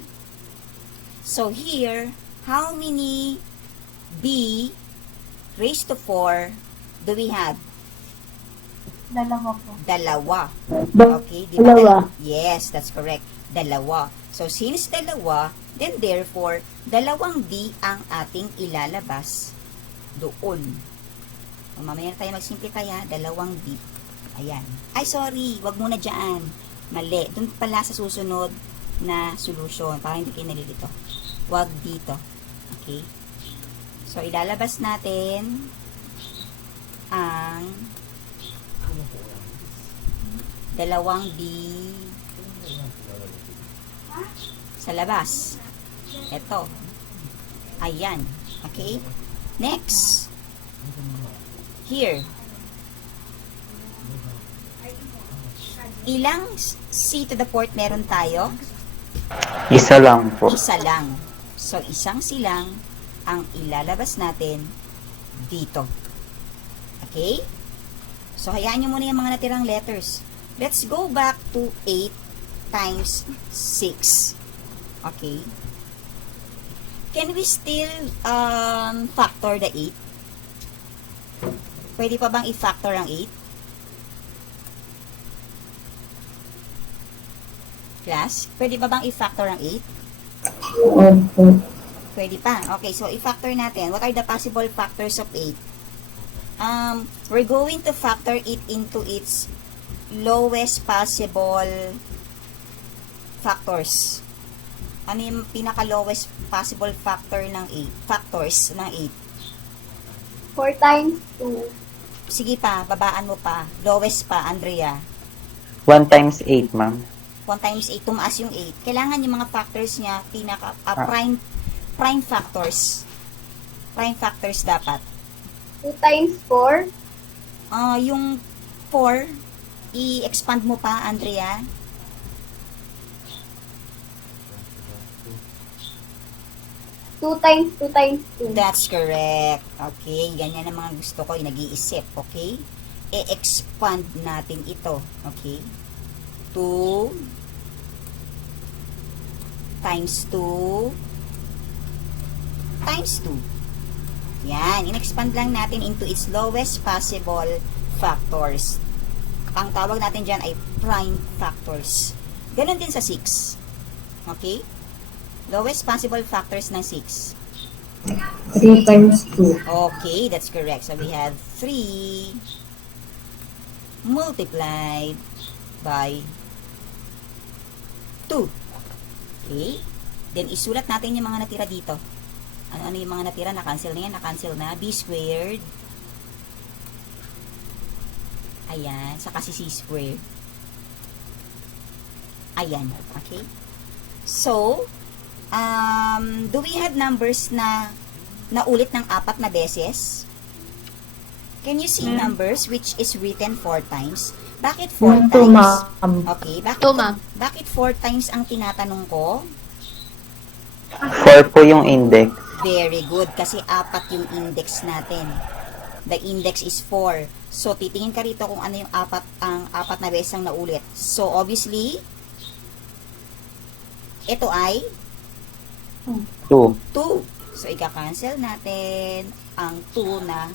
So here, how many B raised to 4 do we have? Dalawa po. Dalawa. Okay, di ba? Dalawa. Yes, that's correct. Dalawa. So, since dalawa, then therefore, dalawang D ang ating ilalabas doon. O, mamaya na tayo mag-simplify ha. Dalawang D. Ayan. Ay, sorry. Wag muna dyan. Mali. Doon pala sa susunod na solution. Para hindi kayo nalilito. Wag dito. Okay? So, ilalabas natin ang dalawang D sa labas. Ito. Ayan. Okay? Next. Here. Ilang C to the fourth meron tayo? Isa lang po. Isa lang. So, isang silang ang ilalabas natin dito. Okay? So, hayaan nyo muna yung mga natirang letters. Let's go back to 8 times 6. Okay? Can we still factor the 8? Pwede pa bang i-factor ang 8? Class, pwede pa bang i-factor ang 8? Pwede pa. Okay, so i-factor natin. What are the possible factors of 8? We're going to factor it into its lowest possible factors. Ano yung pinaka-lowest possible factor ng 8? Factors ng 8. 4 times 2. Sige pa, babaan mo pa. Lowest pa, Andrea. 1 times 8, ma'am. 1 times 8, tumaas yung 8. Kailangan yung mga factors niya, prime factors. Prime factors dapat. 2 times 4. Yung 4, i-expand mo pa, Andrea. Two times 2. That's correct. Okay, ganyan ang mga gusto ko, yung nag-iisip, okay? I-expand natin ito, okay? 2 times 2 times 2. Yan, in-expand lang natin into its lowest possible factors. Ang tawag natin dyan ay prime factors. Ganon din sa 6. Okay? Lowest possible factors ng 6. 3 times 2. Okay, that's correct. So, we have 3 multiplied by 2. Okay? Then, isulat natin yung mga natira dito. Ano yung mga natira? Na-cancel na yan. Na-cancel na. B squared. Ayan. Saka si C squared. Ayan. Okay? So, do we have numbers na naulit ng 4 na beses? Can you see numbers which is written 4 times? Bakit 4 times? Okay, bakit 4 times ang tinatanong ko? 4 po yung index. Very good, kasi 4 yung index natin. The index is 4. So, titingin ka rito kung ano yung ang 4 na beses ang naulit. So, obviously, ito ay 2. 2. So, ika-cancel natin ang 2 na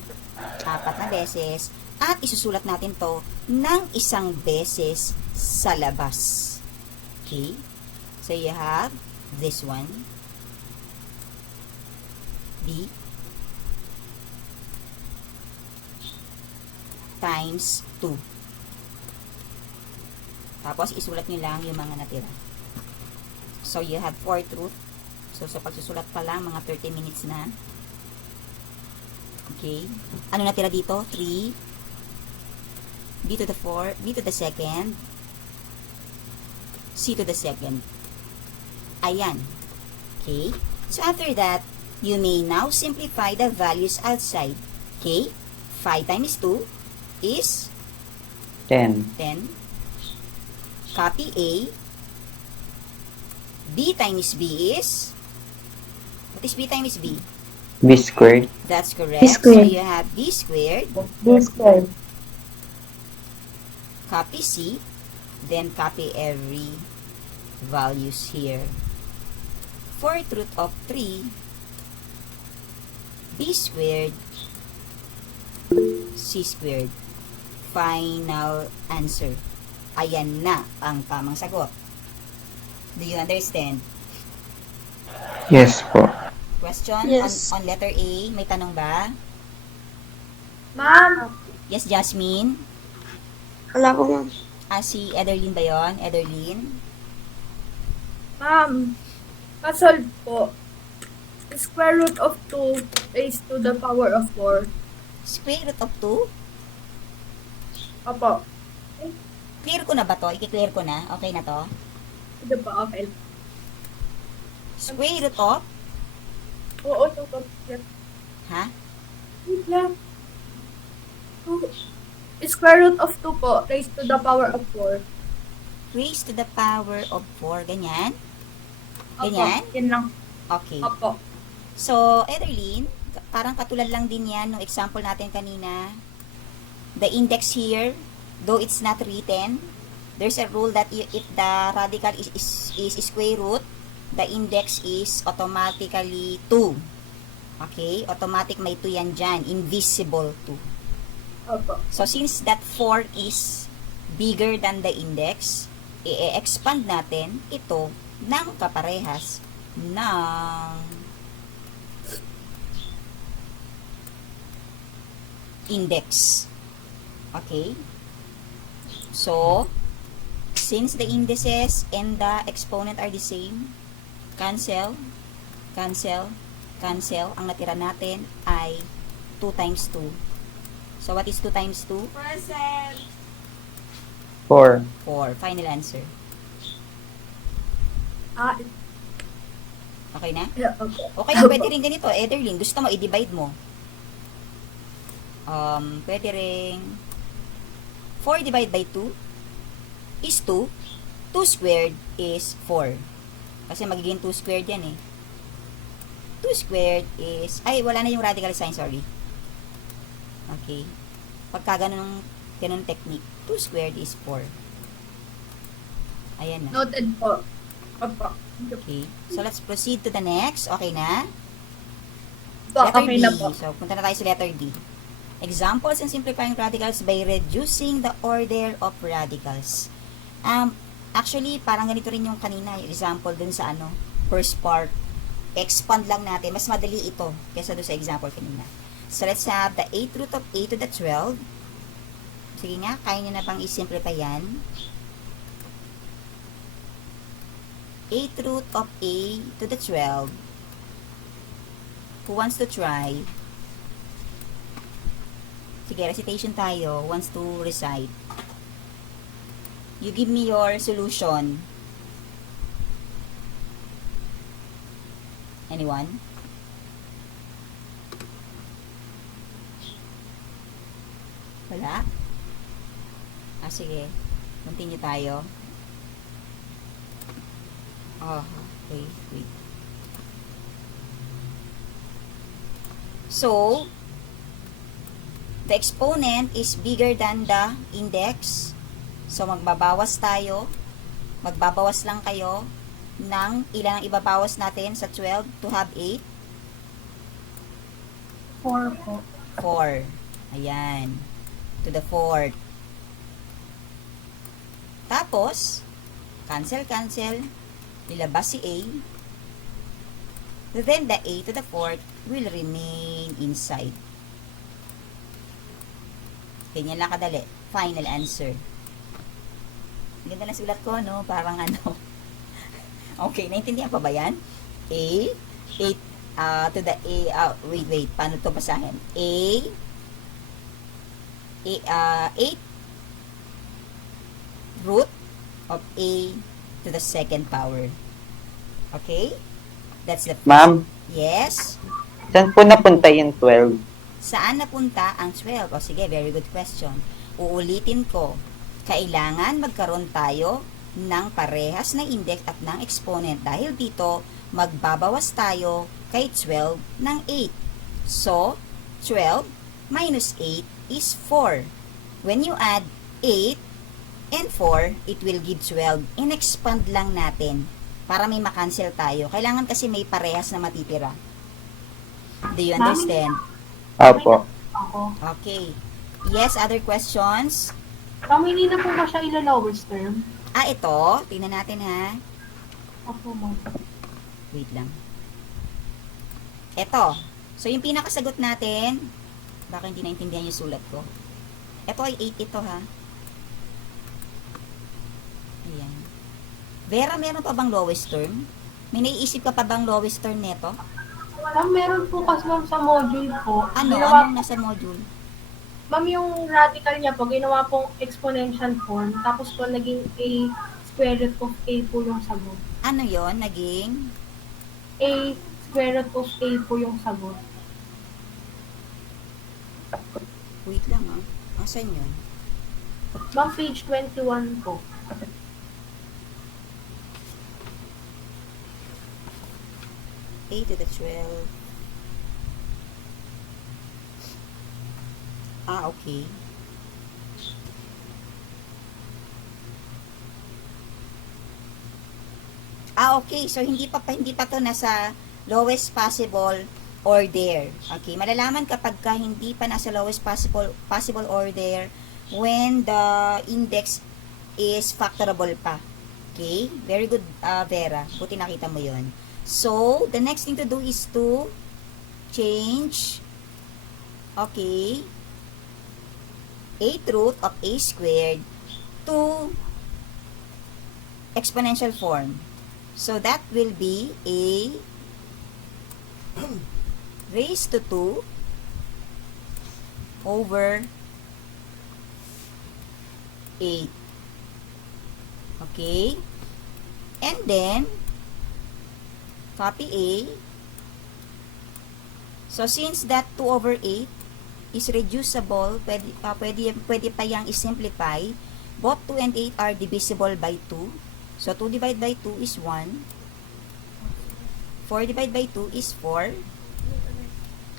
4 na beses at isusulat natin to ng isang beses sa labas. Okay? So, you have this one. B times 2. Tapos, isulat nyo lang yung mga natira. So, you have 4 truth. So, sa pagsusulat pa lang, mga 30 minutes na. Okay. Ano natira dito? 3. B to the 4. B to the second. C to the second. Ayan. Okay. So, after that, you may now simplify the values outside. Okay? 5 times 2 is 10. 10. Copy A. B times B is? What is B times B? B squared. That's correct. B So squared. you have B squared. B squared. Copy C. Then copy every values here. Fourth root of 3. B squared. C squared. Final answer. Ayan na ang tamang sagot. Do you understand? Yes po. Question Yes. on letter A. May tanong ba? Ma'am, Yes, Jasmine? Wala po, ma'am. Si Ederlyn ba yun? Ederlyn? ma'am, kasolve po. Square root of 2 raised to the power of 4. Square root of 2? Opo. Clear ko na ba to? I-clear ko na? Okay na to? Ito po, okay. Square root of? Oo, ito po. Ha? Wait lang. Square root of 2 po raised to the power of 4. Raised to the power of 4. Ganyan? Opo, Ganyan? yan lang. Okay. Opo. So, Ederlyn, parang katulad lang din yan ng example natin kanina. The index here, though it's not written, there's a rule that if the radical is square root, the index is automatically 2. Okay? Automatic may 2 yan dyan. Invisible 2. Opo. So, since that 4 is bigger than the index, i-expand natin ito ng kaparehas ng index. Okay? So, since the indices and the exponent are the same, cancel, cancel, cancel. Ang natira natin ay 2 times 2. So, what is 2 times 2? 4. 4. Final answer. Okay na? Yeah, opo. Okay na, pwede rin ganito. Ederlyn, gusto mo, i-divide mo. Pwede rin 4 divided by 2 is 2. 2 squared is 4. Kasi magiging 2 squared yan eh. 2 squared is, ay, wala na yung radical sign, sorry. Okay. Pagka ganun technique, 2 squared is 4. Ayan na. Noted po. Opo. Okay. So, let's proceed to the next. Okay na? Opo, Letter okay D. na po. So, punta na tayo sa letter D. Examples in simplifying radicals by reducing the order of radicals. Actually, parang ganito rin yung kanina, yung example dun sa first part. Expand lang natin. Mas madali ito kaysa dun sa example kanina. So, let's have the 8th root of a to the 12. Sige nga, kaya nyo na bang i-simplify yan? 8th root of a to the 12. Who wants to try? Sige, recitation tayo. Wants to recite. You give me your solution. Anyone? Wala? Sige. Continue tayo. Wait. So, the exponent is bigger than the index. So, magbabawas tayo. Magbabawas lang kayo ng ilan ang ibabawas natin sa 12 to have 8? 4 po. 4. Ayan. To the 4th. Tapos, cancel. Ilabas si A. Then, the A to the 4th will remain inside. Ganyan lang kadali. Final answer. Ganda na sulat ko, no? Parang Okay, naintindihan pa ba yan? A, 8 to the A, wait, paano to basahin? A, 8 root of A to the second power. Okay? That's the first. Ma'am, Yes? saan po napunta yung 12? Saan napunta ang 12? O sige, very good question. Uulitin ko. Kailangan magkaroon tayo ng parehas na index at ng exponent. Dahil dito, magbabawas tayo kay 12 ng 8. So, 12 minus 8 is 4. When you add 8 and 4, it will give 12. In-expand lang natin para may makancel tayo. Kailangan kasi may parehas na matitira. Do you understand? Opo. Ako. Okay. Yes, other questions? Ma'am, hindi na po ba siya ila-lowest term? Ito. Tingnan natin ha. Opo, ma'am. Wait lang. Ito. So, yung pinakasagot natin, baka hindi naintindihan yung sulat ko. Ito ay 8 ito ha. Ayan. Vera, meron pa bang lowest term? May naiisip ka pa bang lowest term neto? Ma'am, meron po kasi ma'am sa module po. Ano? Ginawa, Anong nasa module? ma'am, yung radical niya po, ginawa pong exponential form. Tapos po, naging a square root of a po yung sagot. Ano yon naging? A square root of a po yung sagot. Wait lang ha. Asan yun? Ma'am, page 21 po. A to the 12. Okay. Okay. So, hindi pa to nasa lowest possible order. Okay. Malalaman kapag ka hindi pa nasa lowest possible order when the index is factorable pa. Okay? Very good, Vera. Buti nakita mo yon. So, the next thing to do is to change, okay, 8 root of a squared to exponential form. So, that will be a raised to 2 over 8. Okay? And then, copy A. So, since that 2 over 8 is reducible, pwede pa yang i-simplify. Both 2 and 8 are divisible by 2. So, 2 divided by 2 is 1. 4 divided by 2 is 4.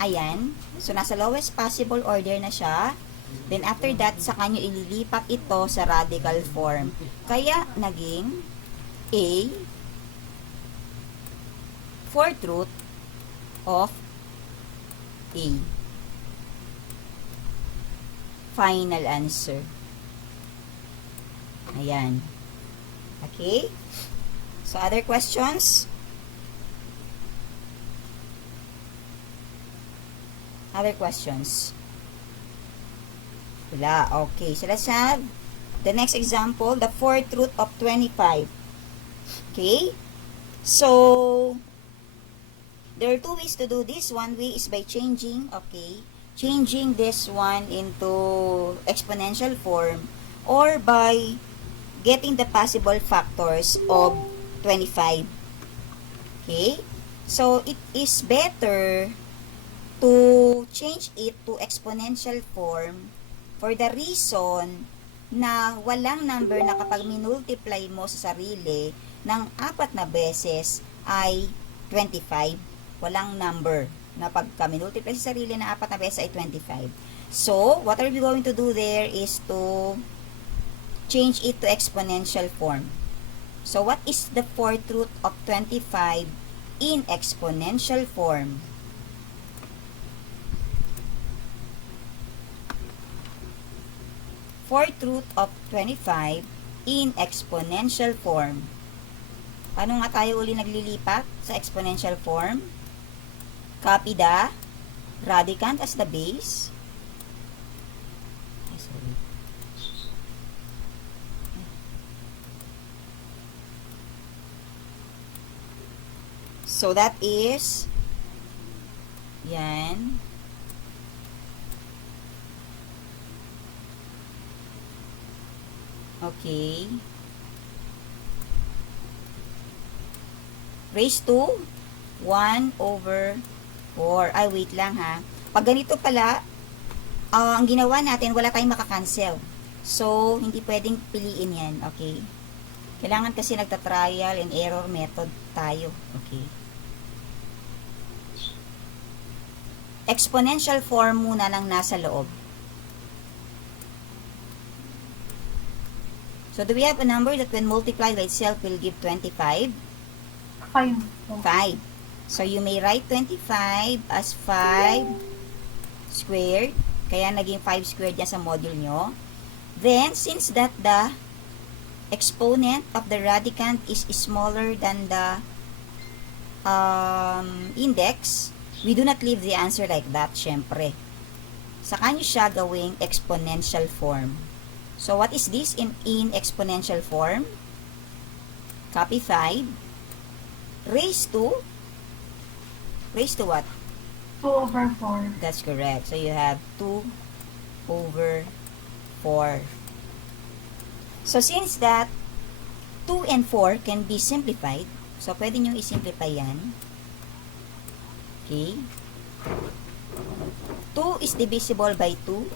Ayan. So, nasa lowest possible order na siya. Then, after that, saka nyo ililipat ito sa radical form. Kaya, naging A 4th root of A. Final answer. Ayan. Okay? So, other questions? Other questions? Wala. Okay. So, let's have the next example, the 4th root of 25. Okay? So, there are two ways to do this. One way is by changing, okay, changing this one into exponential form, or by getting the possible factors of 25. Okay? So, it is better to change it to exponential form for the reason na walang number na kapag minultiply mo sa sarili ng 4 na beses ay 25. Walang number na pagka minultiply sa sarili ng 4 na beses ay 25. So, what are we going to do there is to change it to exponential form. So, what is the 4th root of 25 in exponential form? Fourth root of 25 in exponential form. Paano nga tayo uli naglilipat sa exponential form? Copy the radicand as the base. So, that is, yan, okay, raised to 1 over 4. Ay, wait lang ha. Pag ganito pala, ang ginawa natin, wala tayong makakancel. So, hindi pwedeng piliin yan, okay? Kailangan kasi nagta-trial and error method tayo, okay? Exponential form muna lang nasa loob. So, do we have a number that when multiplied by itself will give 25? 5 po. 5. So, you may write 25 as 5 squared. Kaya naging 5 squared yan sa module nyo. Then, since that the exponent of the radicand is smaller than the index, we do not leave the answer like that, syempre. Saka nyo siya gawing exponential form. So, what is this in exponential form? Copy 5. Raised to what? 2/4. That's correct. So, you have 2 over 4. So, since that 2 and 4 can be simplified, so, pwede nyo i-simplify yan. Okay. 2 is divisible by 2.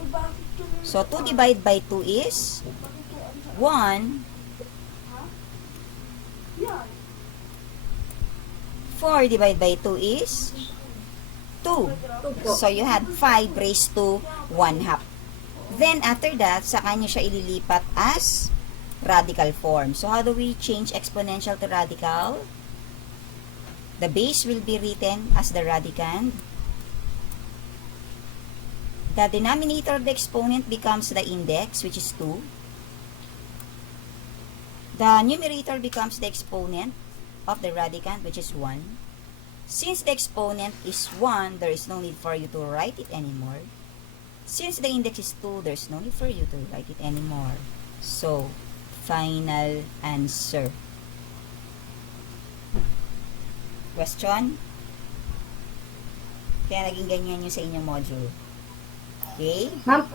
So, 2 divided by 2 is 1. 4 divided by 2 is 2. So, you had 5 raised to 1/2. Then, after that, saka nyo siya ililipat as radical form. So, how do we change exponential to radical? The base will be written as the radicand. The denominator of the exponent becomes the index, which is 2. The numerator becomes the exponent of the radicand, which is 1. Since the exponent is 1, there is no need for you to write it anymore. Since the index is 2, there's no need for you to write it anymore. So, final answer. Question? Kaya naging ganyan yung sa inyong module. Okay? Ma'am,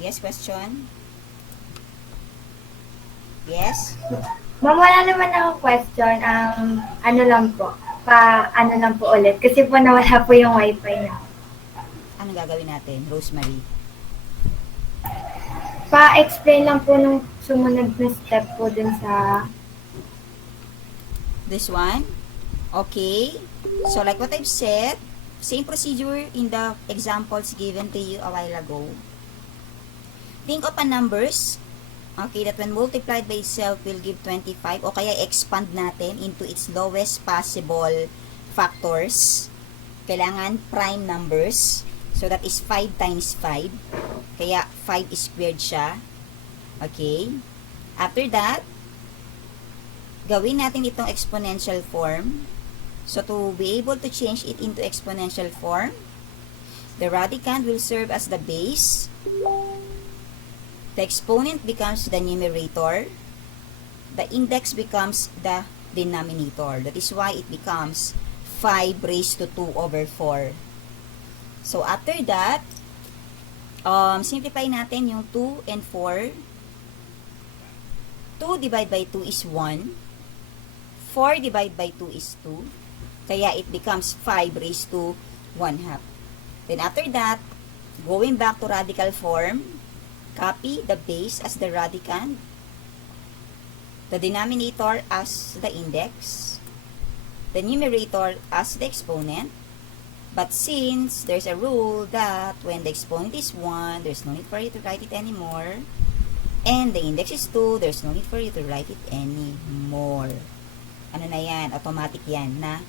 Yes, question? Yes? ma'am, wala naman ako question. Ano lang po, ano lang po ulit. Kasi po nawala po yung wifi na. Anong gagawin natin, Rosemary? Pa-explain lang po nung sumunod na step po dun sa... This one? Okay. So, like what I've said, same procedure in the examples given to you a while ago. Think of a numbers, okay, that when multiplied by itself will give 25, o kaya expand natin into its lowest possible factors. Kailangan prime numbers. So, that is 5 times 5. Kaya, 5 squared siya. Okay. After that, gawin natin itong exponential form. So, to be able to change it into exponential form, the radicand will serve as the base. The exponent becomes the numerator. The index becomes the denominator. That is why it becomes 5 raised to 2 over 4. So, after that, simplify natin yung 2 and 4. 2 divided by 2 is 1. 4 divided by 2 is 2. Kaya it becomes 5 raised to 1/2. Then after that, going back to radical form, copy the base as the radicand, the denominator as the index, the numerator as the exponent. But since there's a rule that when the exponent is 1, there's no need for you to write it anymore. And the index is 2, there's no need for you to write it anymore. Ano na yan? Automatic yan na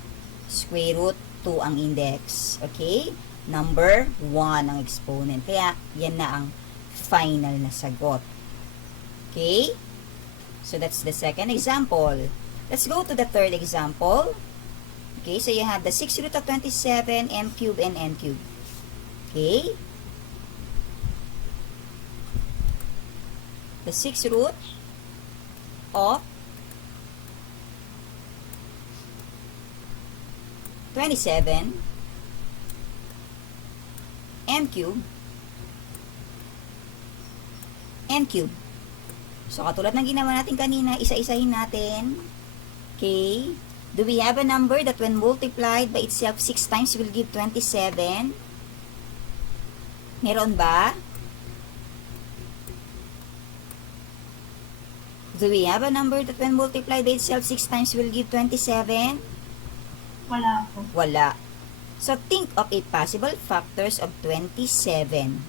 square root 2 ang index. Okay? Number 1 ang exponent. Kaya, yan na ang final na sagot. Okay? So, that's the second example. Let's go to the third example. Okay, so you have the 6 root of 27, m cubed and n cubed. Okay? The 6 root of 27 m cubed n cubed. So, katulad ng ginawa natin kanina, isa-isahin natin. Okay? Do we have a number that when multiplied by itself 6 times will give 27? Meron ba? Do we have a number that when multiplied by itself 6 times will give 27? Wala po. Wala. So, think of a possible factors of 27.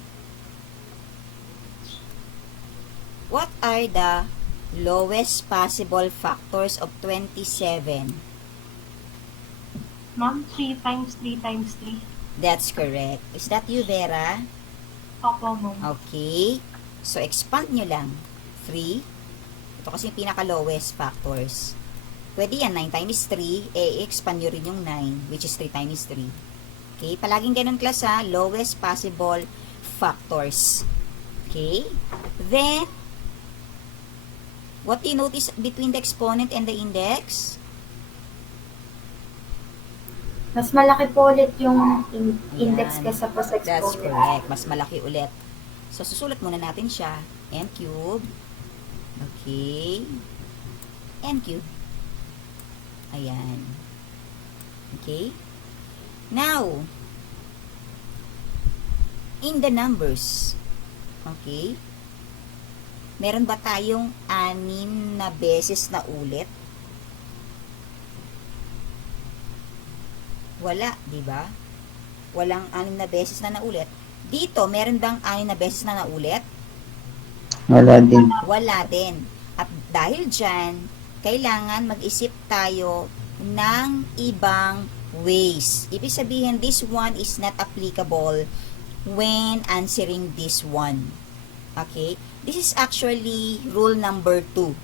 What are the lowest possible factors of 27? Ma'am, 3 times 3 times 3. That's correct. Is that you, Vera? Opo, ma'am. Okay. So, expand nyo lang. 3. Ito kasi yung pinaka-lowest factors. Pwede yan, 9 times 3. expand nyo rin yung 9, which is 3 times 3. Okay? Palaging ganun, class, ha? Lowest possible factors. Okay? Then, what do you notice between the exponent and the index? Mas malaki po ulit yung index Yan. kaysa po sa exponent. That's correct. Mas malaki ulit. So, susulat muna natin siya. N cube. Okay. N cube. Ayan. Okay. Now, in the numbers, okay, meron ba tayong 6 na beses na ulit? Wala, di ba? Walang 6 na beses na naulit. Dito, meron bang 6 na beses na naulit? Wala din. Wala din. At dahil dyan, kailangan mag-isip tayo ng ibang ways. Ibig sabihin, this one is not applicable when answering this one. Okay? This is actually rule number 2.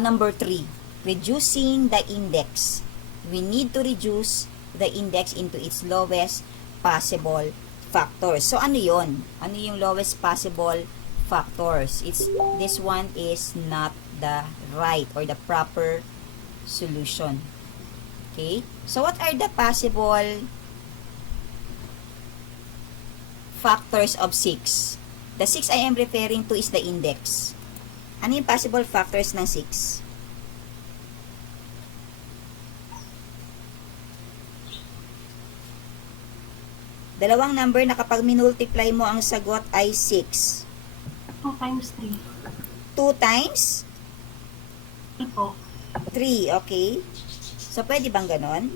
Number 3. Reducing the index. We need to reduce the index into its lowest possible factors. So, ano yon? Ano yung lowest possible factors? This one is not the right or the proper solution. Okay? So, what are the possible factors of 6? The 6 I am referring to is the index. Ano yung possible factors ng 6? Dalawang number na kapag minultiply mo ang sagot ay 6. 2 times 3. 2 times 3 po. 3, okay? So, pwede bang ganon?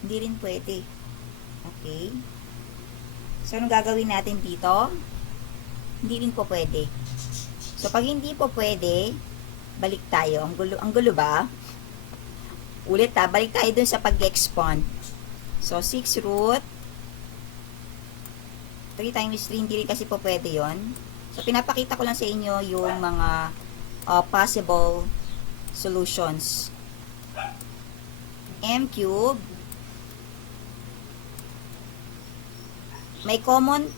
Hindi rin pwede. Okay? So, anong gagawin natin dito? Hindi rin po pwede. So, pag hindi po pwede, balik tayo. Ang gulo ba? Ulit ha, balik tayo dun sa pag-expand. So, 6 root 3 times 3, hindi rin kasi po pwede yon. So, pinapakita ko lang sa inyo yung mga possible solutions. M cube. May common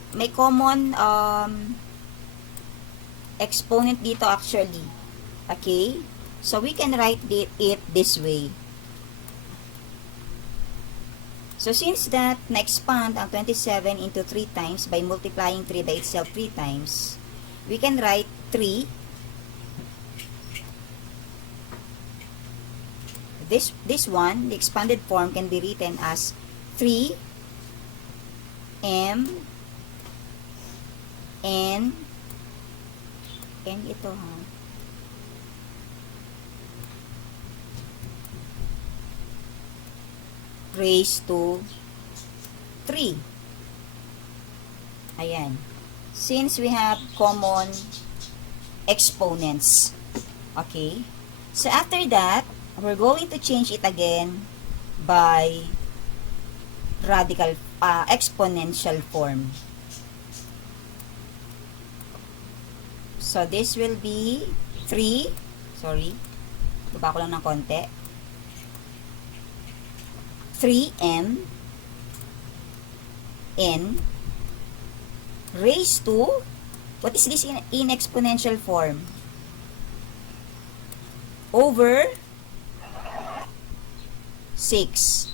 exponent dito actually. Okay? So, we can write it this way. So, since that na-expand ang 27 into 3 times by multiplying 3 by itself 3 times, we can write 3. This one, the expanded form can be written as 3 M N ito ha. Raised to 3. Ayan. Since we have common exponents. Okay? So, after that, we're going to change it again by radical exponential form. So, this will be 3. Sorry. Baba ko lang ng konti. 3m n raised to, what is this in exponential form? Over 6.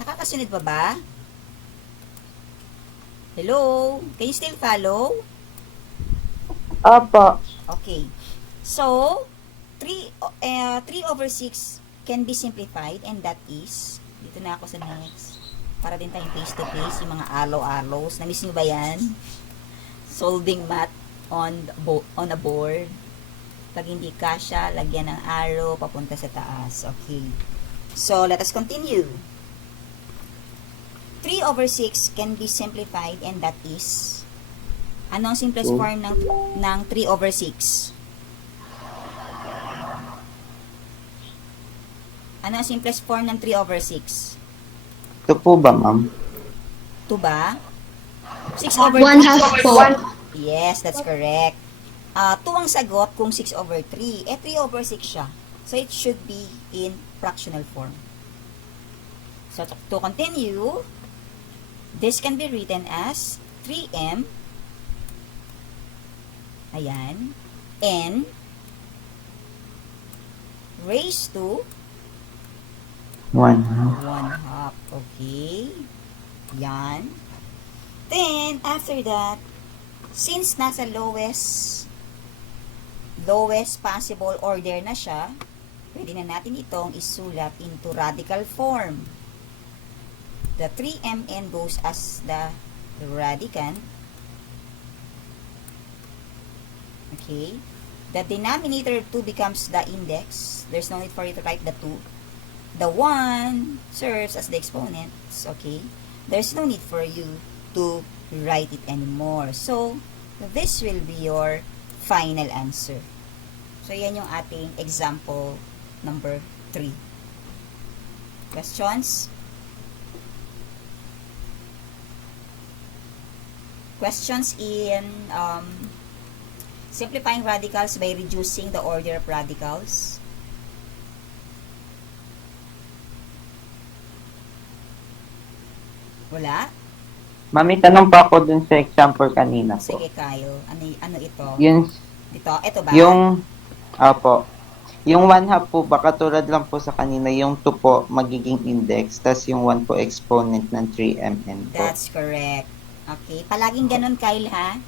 Nakakasunod pa ba? Hello? Can you still follow? Opo. Okay. So, 3 over 6 can be simplified and that is, dito na ako sa next. Para din tayong face-to-face, yung mga aloe-aloes. Na-miss nyo ba yan? Solving math on a board. Pag hindi kasya, lagyan ng arrow papunta sa taas. Okay. So, let us continue. 3/6 can be simplified and that is, ano ang simplest form ng 3/6? Ano ang simplest form ng 3/6? Ito po ba, ma'am? 2 ba? 6/3. 1/2 po. Yes, that's correct. 2 ang sagot kung 6/3. 3/6 siya. So, it should be in fractional form. So, to continue, this can be written as 3m, ayan, n raised to 1/2. 1/2. Okay. Yan. Then, after that, since nasa lowest possible order na siya, pwede na natin itong isulat into radical form. The 3mn goes as the radicand. Okay. The denominator 2 becomes the index. There's no need for you to write the 2. The 1 serves as the exponents. Okay. There's no need for you to write it anymore. So, this will be your final answer. So, yan yung ating example number 3. Questions? Questions in simplifying radicals by reducing the order of radicals? Wala? Mami, tanong pa ako dun sa example kanina po. Sige, Kyle. Ano ito? Yun, Ito ba? yung 1/2 po, baka tulad lang po sa kanina, yung 2 po magiging index, tas yung 1 po exponent ng 3mn po. That's correct. Okay. Palaging ganun, Kyle, ha?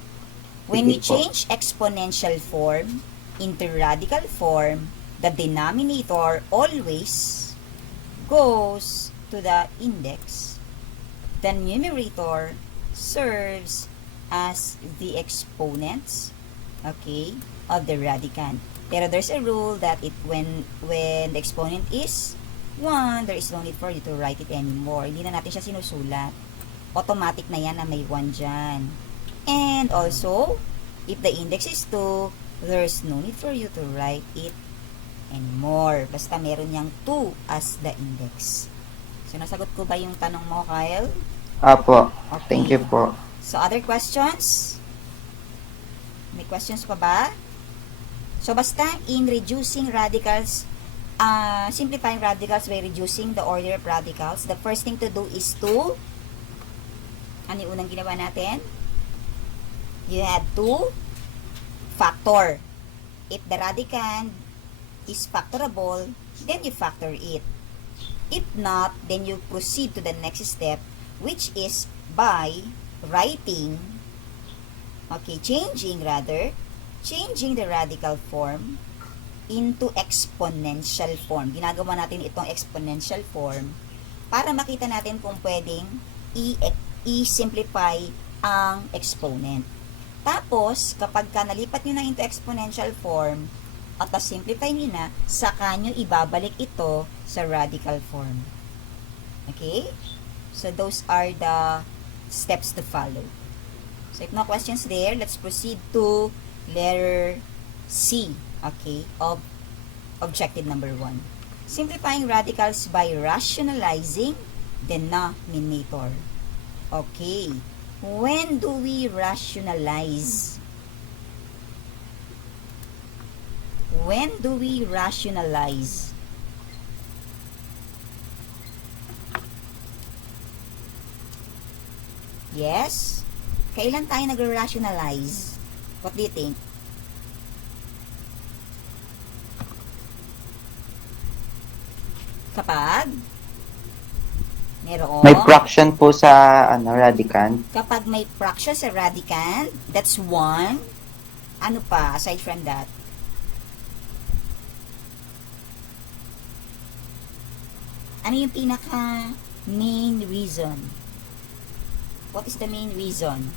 When we Sige po. change exponential form into radical form, the denominator always goes to the index. The numerator serves as the exponents, okay, of the radicand. Pero there's a rule that when the exponent is 1, there is no need for you to write it anymore. Hindi na natin siya sinusulat. Automatic na yan na may 1 dyan. And also, if the index is 2, there's no need for you to write it anymore. Basta meron niyang 2 as the index. So, nasagot ko ba yung tanong mo, Kyle? Apo. Okay. Thank you po. So, other questions? May questions pa ba? So, basta in reducing radicals, simplifying radicals by reducing the order of radicals, the first thing to do is to, ano yung unang ginawa natin? You had to factor. If the radicand is factorable, then you factor it. If not, then you proceed to the next step, which is by writing, okay, changing the radical form into exponential form. Ginagawa natin itong exponential form para makita natin kung pwedeng i-simplify ang exponent. Tapos, kapag nalipat nyo na into exponential form, at simplify nyo na, saka nyo ibabalik ito sa radical form. Okay? So, those are the steps to follow. So, if no questions there, let's proceed to letter C, okay, of objective number 1. Simplifying radicals by rationalizing denominator. Okay. When do we rationalize? When do we rationalize? Yes? Kailan tayo nag-rationalize? What do you think? Kapag merong May fraction po sa radicand. kapag may fraction sa radicand, that's 1. Ano pa aside from that? Ano yung pinaka main reason? What is the main reason?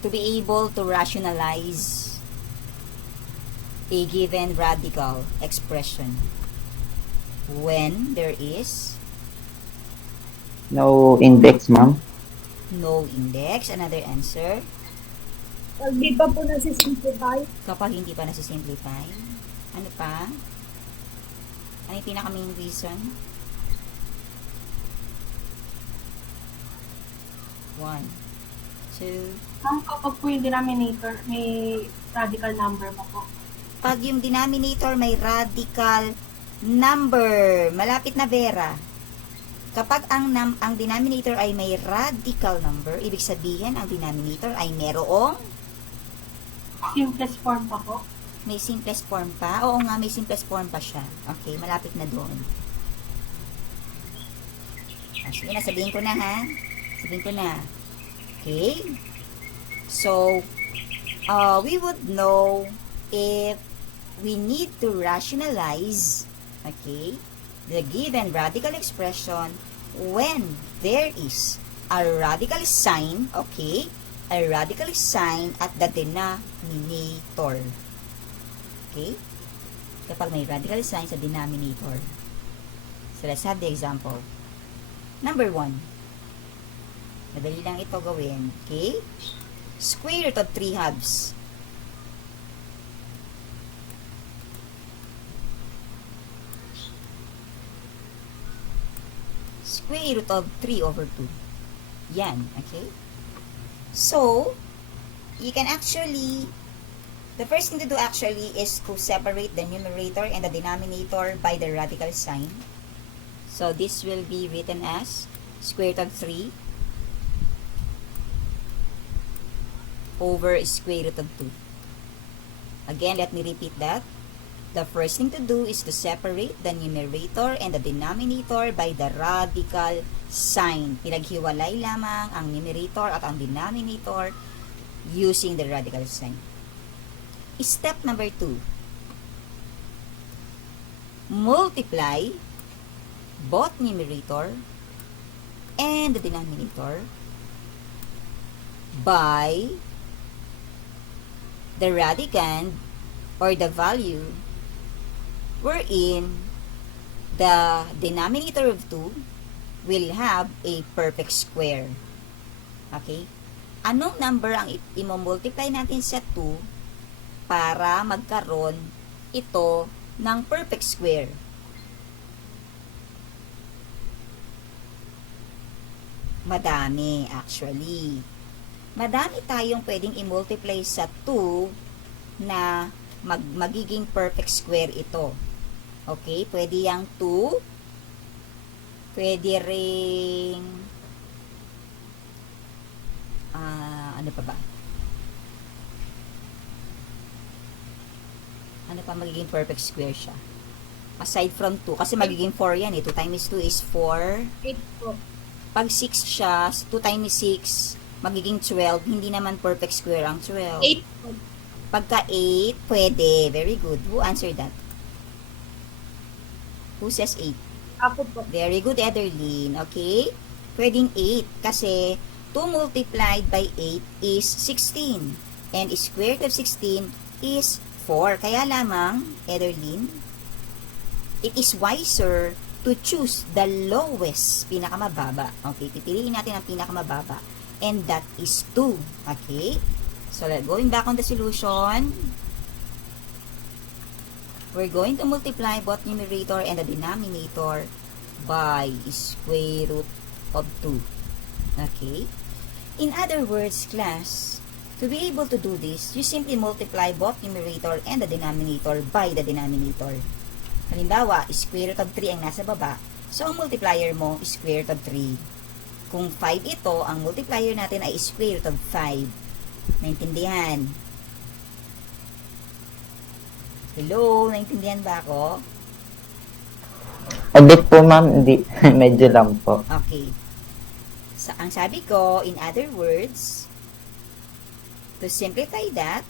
To be able to rationalize a given radical expression when there is No index, ma'am. no index. Another answer. Pag di pa po nasisimplify, Kapag hindi pa nasisimplify. Ano pa? Ano yung pinaka-main reason? 1, 2. Kapag po yung denominator, may radical number pa po. Pag yung denominator may radical number, malapit na Vera. Kapag ang denominator ay may radical number, ibig sabihin ang denominator ay merong Simplest form pa po. may simplest form pa. Oo nga, may simplest form pa siya. Okay, malapit na doon. Sige na, sabihin ko na ha. Sabihin ko na. Okay? So, we would know if we need to rationalize, okay, the given radical expression when there is a radical sign, okay, a radical sign at the denominator. Okay? Kapag may radical sign sa denominator. So, let's have the example. Number 1. Madali lang ito gawin. Okay? Square root of 3 halves. Square root of 3 over 2. Yan. Okay? So, you can actually, the first thing to do actually is to separate the numerator and the denominator by the radical sign. So, this will be written as square root of 3 over square root of 2. Again, let me repeat that. The first thing to do is to separate the numerator and the denominator by the radical sign. Pinaghiwalay lamang ang numerator at ang denominator using the radical sign. Step number 2. Multiply both numerator and the denominator by the radicand or the value wherein the denominator of 2 will have a perfect square. Okay? Anong number ang i-multiply natin sa 2 para magkaroon ito ng perfect square? Madami, actually. Madami tayong pwedeng i-multiply sa 2 na magiging perfect square ito. Okay? Pwede yung 2. Pwede ring ano pa ba? Ano pa magiging perfect square siya? Aside from 2. Kasi magiging 4 yan eh. 2 times 2 is 4. 8 po. Pag 6 siya, 2 times 6, magiging 12. Hindi naman perfect square ang 12. 8 po. Pagka 8, pwede. Very good. Who answered that? Who says 8? Ako po. Very good, Ederlyn. Okay? Pwedeng 8 kasi 2 multiplied by 8 is 16. And square root of 16 is 4. Kaya lamang, Ederlyn, it is wiser to choose the lowest, pinakamababa. Okay? Pipiliin natin ang pinakamababa. And that is 2. Okay? So, going back on the solution, we're going to multiply both numerator and the denominator by square root of 2. Okay? In other words, class, to be able to do this, you simply multiply both numerator and the denominator by the denominator. Halimbawa, square root of 3 ang nasa baba, so ang multiplier mo, square root of 3. Kung 5 ito, ang multiplier natin ay square root of 5. Naintindihan? Hello? Naintindihan ba ako? Agad po, ma'am. Hindi. Medyo lang po. Okay. So, ang sabi ko, in other words, to simplify that,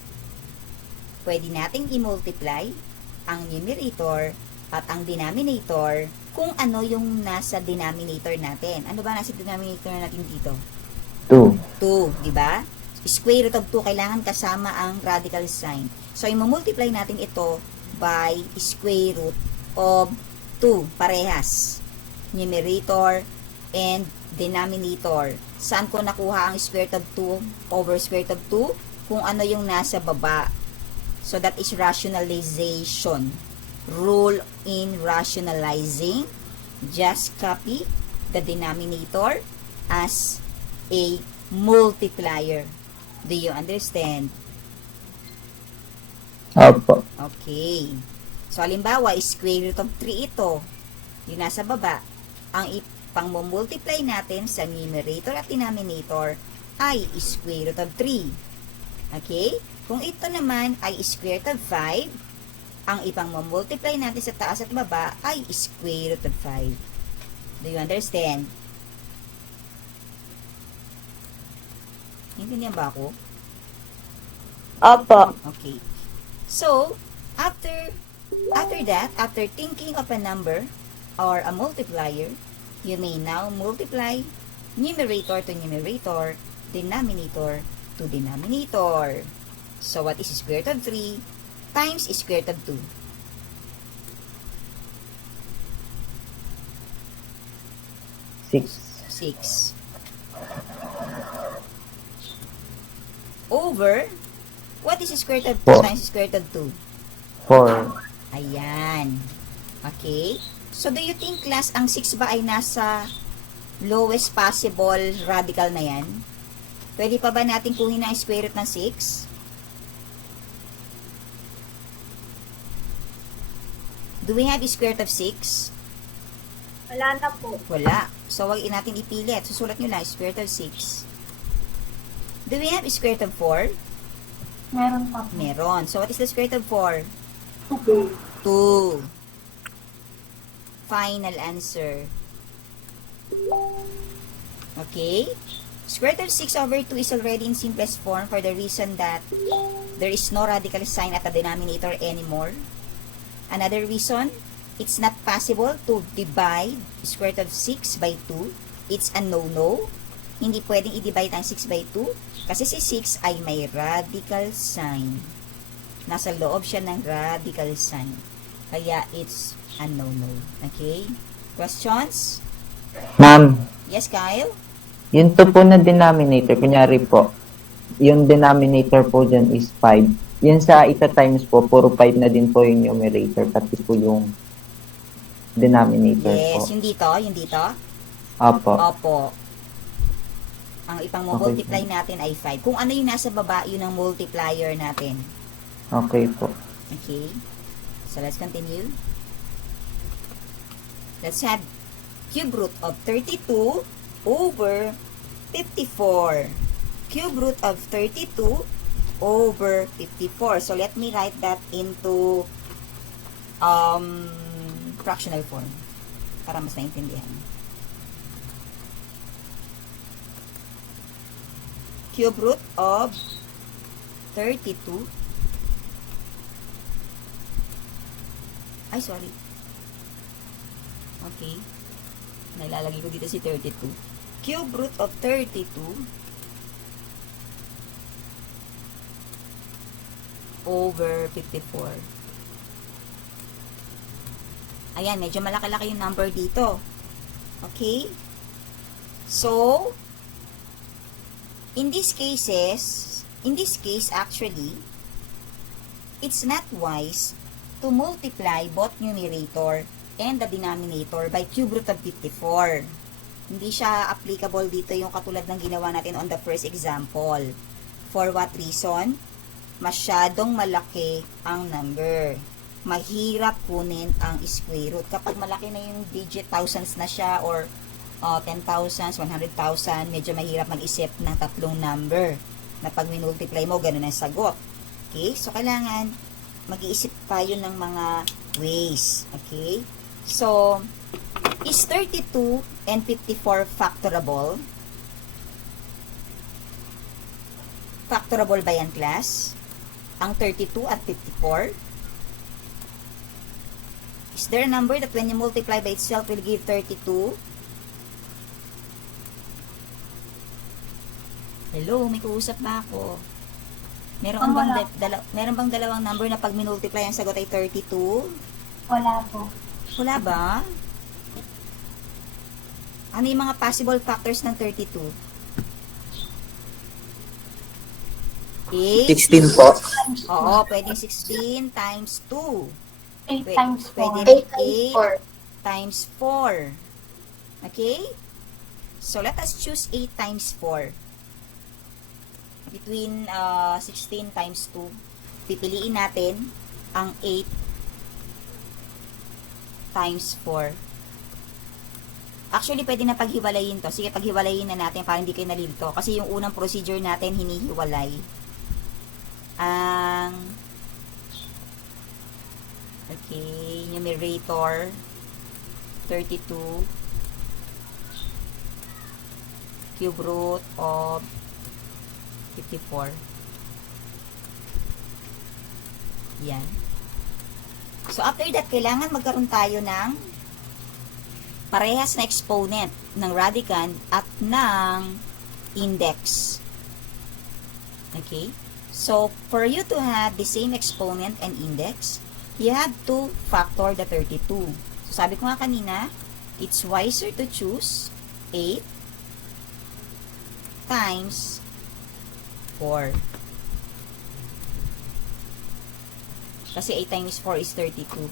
pwede nating i-multiply ang numerator at ang denominator kung ano yung nasa denominator natin. Ano ba nasa denominator natin dito? 2. 2, di ba? Square root of 2, kailangan kasama ang radical sign. So, i-multiply natin ito by square root of 2, parehas. Numerator and denominator. Saan ko nakuha ang square root of 2 over square root of 2? Kung ano yung nasa baba. So, that is rationalization. Rule in rationalizing, just copy the denominator as a multiplier. Do you understand? Opo. Okay. So, halimbawa, square root of 3 ito. Yung nasa baba. Ang ipang-multiply natin sa numerator at denominator ay square root of 3. Okay? Kung ito naman ay square root of 5, ang ipang-multiply natin sa taas at baba ay square root of 5. Do you understand? Naintindihan ba ako? Opo. Okay. So, after that, after thinking of a number or a multiplier, you may now multiply numerator to numerator, denominator to denominator. So, what is square root of 3 times square root of 2? 6. 6. Over, what is square root of 2 4. times square root of 2? 4. Ayan. Okay? So, do you think, class, ang 6 ba ay nasa lowest possible radical na yan? Pwede pa ba natin kunin ang square root ng 6? Do we have square root of 6? Wala na po. Wala. So, wag natin ipilit. Susulat nyo lang, square root of 6. Do we have square root of 4? Meron pa po. Meron. So, what is the square root of 4? Okay. 2. Final answer. Okay? Square root of 6 over 2 is already in simplest form for the reason that there is no radical sign at the denominator anymore. Another reason, it's not possible to divide square root of 6 by 2. It's a no-no. Hindi pwedeng i-divide ang 6 by 2 kasi si 6 ay may radical sign. Nasa loob siya ng radical sign. Kaya it's a no-no. Okay? Questions? Ma'am, Yes, Kyle? yung 2 po na denominator, kunyari po, yung denominator po dyan is 5. Yun sa ita times po, puro 5 na din po yung numerator, pati po yung denominator po. Yes, yung dito, yung dito. Opo. Opo. Ang ipang-multiply Okay. natin ay 5. Kung ano yung nasa baba, yun ang multiplier natin. Okay po. Okay? So, let's continue. Let's have cube root of 32 over 54. Cube root of 32 over 54. So, let me write that into fractional form para mas naintindihan. Cube root of 32. Ay, sorry. Okay. Nailalagay ko dito si 32. Cube root of 32 over 54. Ayan, medyo malaki-laki yung number dito. Okay? So, in this case actually, it's not wise to multiply both numerator and the denominator by cube root of 54. Hindi siya applicable dito yung katulad ng ginawa natin on the first example. For what reason? Masyadong malaki ang number. Mahirap kunin ang square root. Kapag malaki na yung digit, thousands na siya, or 10,000, 100,000, medyo mahirap mag-isip ng tatlong number na pag minultiply mo, ganun ang sagot. Okay? So, kailangan mag-iisip tayo ng mga ways. Okay? So, is 32 and 54 factorable? Factorable ba yan, class? Ang 32 at 54? Is there a number that when you multiply by itself will give 32? Hello, may kuusap ba ako? Meron bang dalawang number na pag minultiply ang sagot ay 32? Wala po. Wala ba? Ano yung mga possible factors ng 32? 8? 16 po. Oo, pwedeng 16 times 2. 8 times 4. Pwede rin 8 times 4. Okay? So, let us choose 8 times 4. Between 16 times 2. Pipiliin natin ang 8 times 4. Actually, pwede na paghiwalayin to. Sige, paghiwalayin na natin para hindi kayo nalilito. Kasi yung unang procedure natin, hinihiwalay. Okay, numerator 32 cube root of 54. Yan. So, after that, kailangan magkaroon tayo ng parehas na exponent ng radicand at ng index. Okay? So, for you to have the same exponent and index, you have to factor the 32. So, sabi ko nga kanina, it's wiser to choose 8 times 4. Kasi 8 times 4 is 32.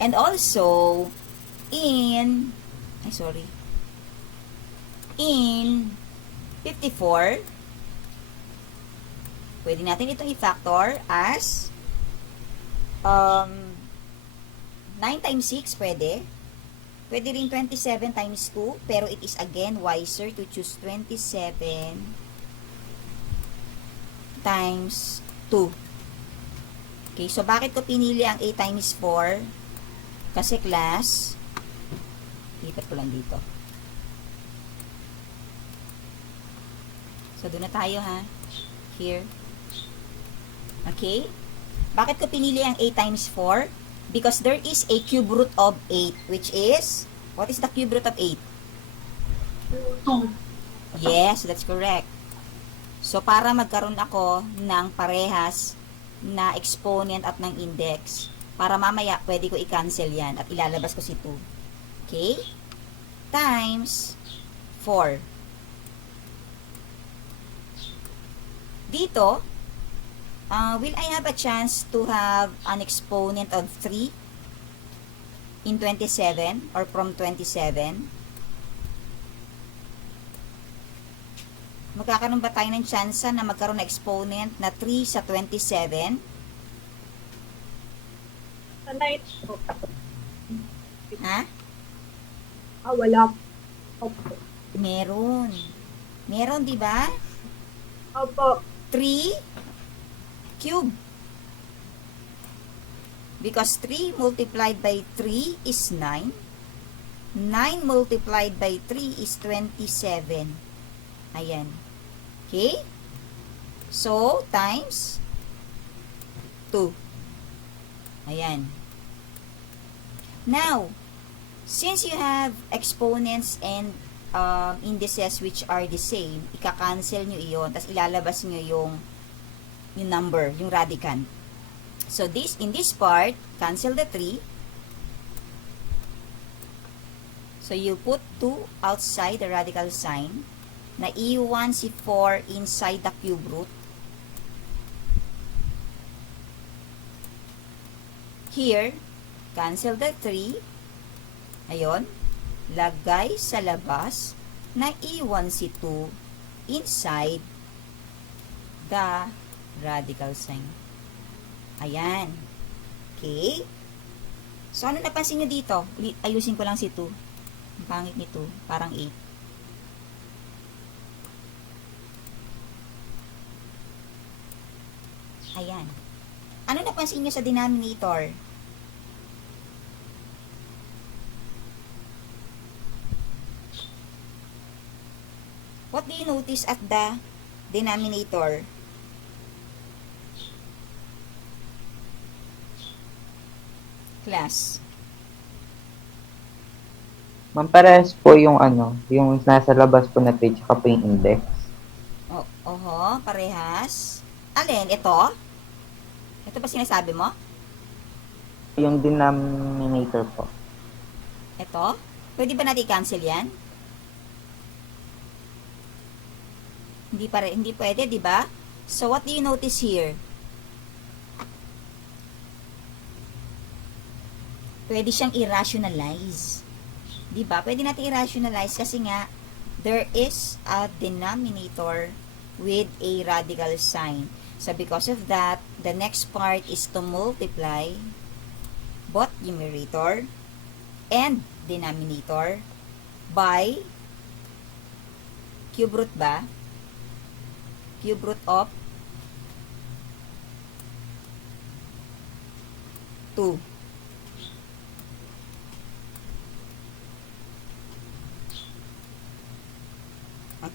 And also, in 54, pwede natin itong i-factor as 9 times 6, pwede. Pwede rin 27 times 2, pero it is again wiser to choose 27 times 2. Okay, so bakit ko pinili ang 8 times 4? Kasi class, lipat ko lang dito. So, doon na tayo ha. Here. Okay? Bakit ko pinili ang 8 times 4? Because there is a cube root of 8, which is, what is the cube root of 8? 2. Yes, that's correct. So, para magkaroon ako ng parehas na exponent at ng index, para mamaya pwede ko i-cancel yan at ilalabas ko si 2. Okay? Times 4. Dito, will I have a chance to have an exponent of 3 in 27 or from 27? Magkakaroon ba tayo ng chance na magkaroon ng exponent na 3 sa 27? Sanay po. Ha? Wala po. Meron. Meron, di ba? Opo. 3 cube. Because 3 multiplied by 3 is 9. 9 multiplied by 3 is 27. Ayan. Okay? So, times 2. Ayan. Now, since you have exponents and indices which are the same, ika-cancel nyo iyon, tapos ilalabas nyo yung number, yung radicand. So, in this part, cancel the 3. So, you put 2 outside the radical sign, na iwan si 4 inside the cube root. Here, cancel the 3. Ayun. Lagay sa labas na iwan si 2 inside the radical sign. Ayan. Okay. So, ano napansin nyo dito? Ayusin ko lang si 2. Ang pangit nito. Parang 8. Ayan. Ano napansin nyo sa denominator? What do you notice at the denominator? class? Ma'am, parehas po yung yung nasa labas po na page tsaka po yung index. Oho, parehas. Alin? Ito? Ito ba sinasabi mo? Yung denominator po. Ito? Pwede ba natin i-cancel yan? Hindi pwede, di ba? So, what do you notice here? Pwede siyang i-rationalize. Di ba? Pwede natin i-rationalize kasi nga, there is a denominator with a radical sign. So, because of that, the next part is to multiply both numerator and denominator by cube root ba? Cube root of 2.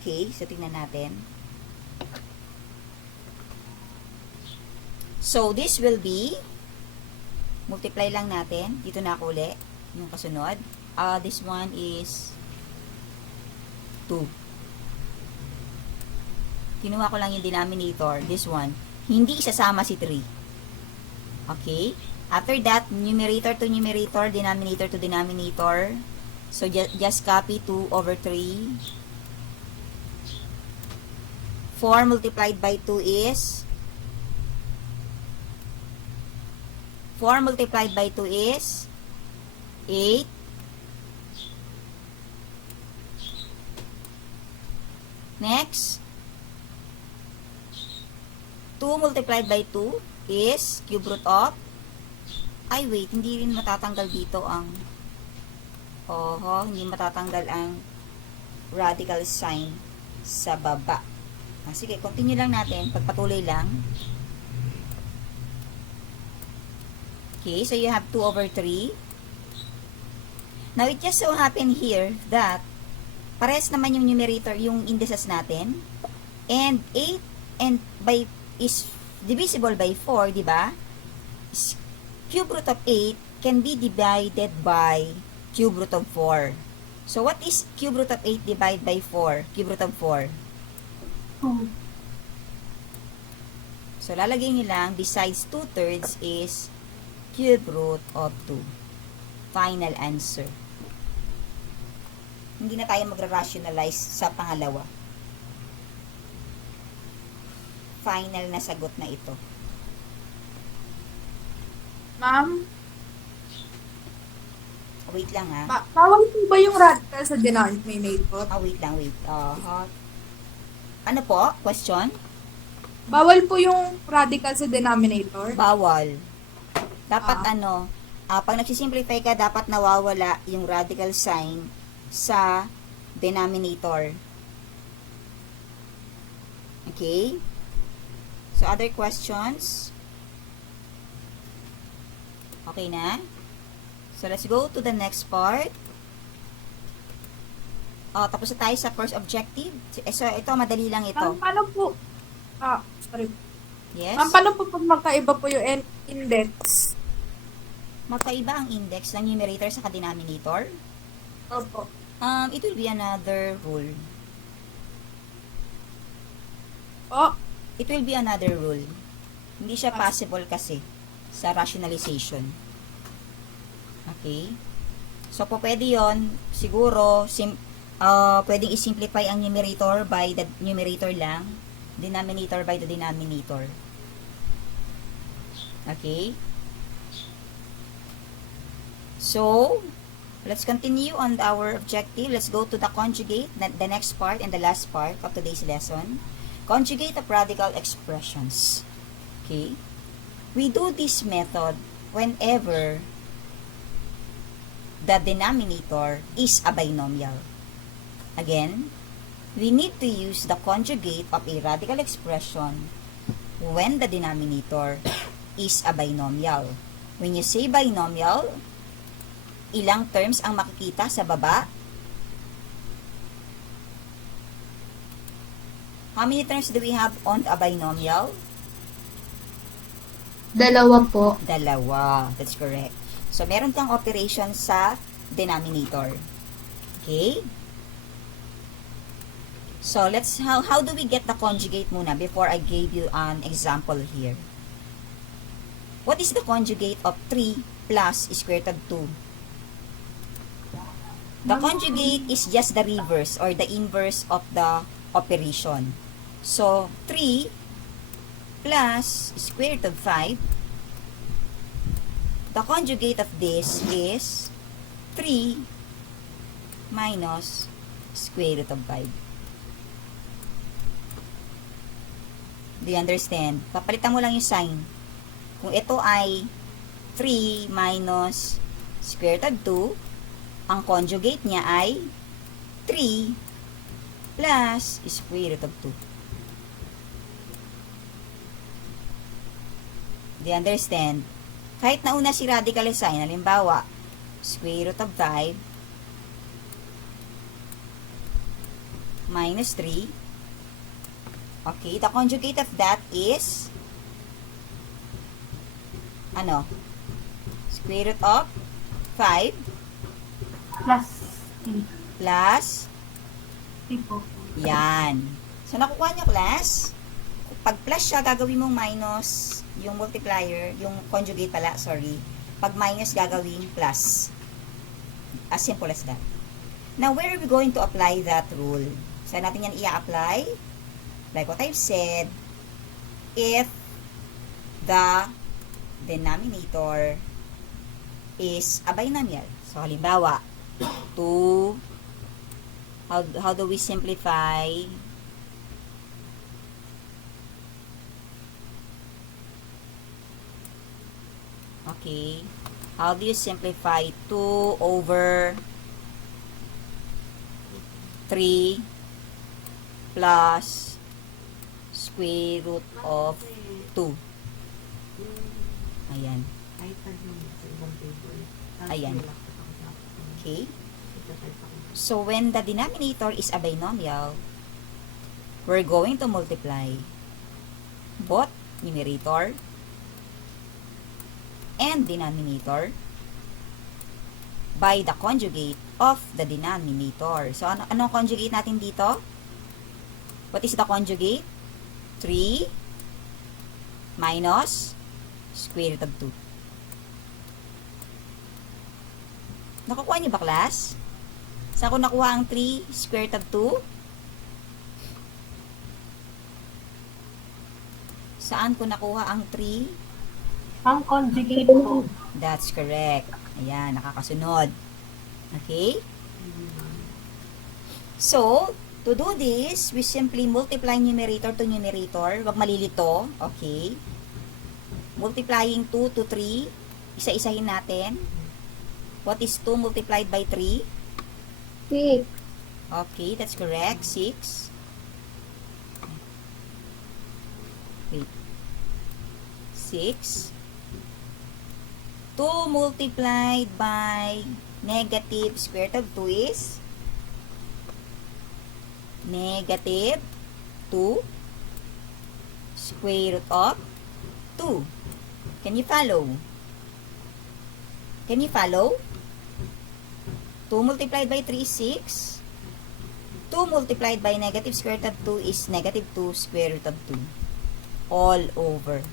Okay, so tingnan natin. So, this will be, multiply lang natin. Dito na ako uli, yung kasunod. This one is 2. Kinuha ko lang yung denominator, this one. Hindi isasama si 3. Okay? After that, numerator to numerator, denominator to denominator. So, just copy 2 over 3. 4 multiplied by 2 is 4 multiplied by 2 is 8. Next, 2 multiplied by 2 is cube root of, ay wait, hindi rin matatanggal dito ang, hindi matatanggal ang radical sign sa baba. Sige, continue lang natin, pagpatuloy lang. Okay, so you have 2 over 3. Now, it just so happen here that parehas naman yung numerator, yung indices natin. And 8 and by is divisible by 4, di ba? Cube root of 8 can be divided by cube root of 4. So, what is cube root of 8 divided by 4? Cube root of 4. So, lalagay nyo lang, besides 2/3 is cube root of 2. Final answer. Hindi na tayo magra-rationalize sa pangalawa. Final na sagot na ito. Ma'am, Wait lang ha. bawal po ba yung radical sa denominator? Wait lang, wait. Ano po? Question? Bawal po yung radical sa denominator? Bawal. Dapat pag nagsisimplify ka, dapat nawawala yung radical sign sa denominator. Okay? So, other questions? Okay na? So, let's go to the next part. Tapos na tayo sa first objective. So, ito, madali lang ito. Ma'am, paano po? Sorry. Yes? Ma'am, paano po pag magkaiba po yung index? Magkaiba ang index ng numerator sa denominator? Opo. It will be another rule. It will be another rule. Hindi siya possible kasi sa rationalization. Okay? So, po pwede yun, siguro, pwedeng isimplify ang numerator by the numerator lang, denominator by the denominator. Okay? So, let's continue on our objective. Let's go to the conjugate, the next part and the last part of today's lesson. Conjugate of radical expressions. Okay? We do this method whenever the denominator is a binomial. Again, we need to use the conjugate of a radical expression when the denominator is a binomial. When you say binomial, ilang terms ang makikita sa baba? How many terms do we have on a binomial? Dalawa po. Dalawa. That's correct. So, meron kang operation sa denominator. Okay? So, how do we get the conjugate muna before I gave you an example here? What is the conjugate of 3 plus square root of 2? The conjugate is just the reverse or the inverse of the operation. So, 3 plus square root of 5. The conjugate of this is 3 minus square root of 5. Do you understand? Papalitan mo lang yung sign. Kung ito ay 3 minus square root of 2, ang conjugate niya ay 3 plus square root of 2. Do you understand? Kahit nauna si radical sign, halimbawa, square root of 5 minus 3. Okay, the conjugate of that is ano? Square root of 5 Plus 3. plus 3 po. yan. So, nakukuha nyo, class? Pag plus siya, gagawin mong minus yung multiplier, yung conjugate pala, sorry. Pag minus, gagawin plus. As simple as that. Now, where are we going to apply that rule? Saan natin yan i-apply? Like what I've said, if the denominator is a binomial. So, halimbawa, 2, how do we simplify? Okay. How do you simplify 2 over 3 plus square root of 2? Ayan. Ayan. Okay. So, when the denominator is a binomial, we're going to multiply both numerator and denominator by the conjugate of the denominator. So, anong conjugate natin dito? What is the conjugate? 3 minus square root of 2. Nakukuha niyo ba, class? Saan ko nakuha ang 3 square root of 2? Saan ko nakuha ang 3? Ang conjugate po. That's correct. Ayan, nakakasunod. Okay? So, to do this, we simply multiply numerator to numerator. Huwag malilito. Okay? Multiplying 2 to 3. Isa-isahin natin. What is 2 multiplied by 3? 6. Okay, that's correct. 6. Wait. 6. 2 multiplied by negative square root of 2 is negative 2 square root of 2. Can you follow? Can you follow? 2 multiplied by 3 is 6. 2 multiplied by negative square root of 2 is negative 2 square root of 2. All over.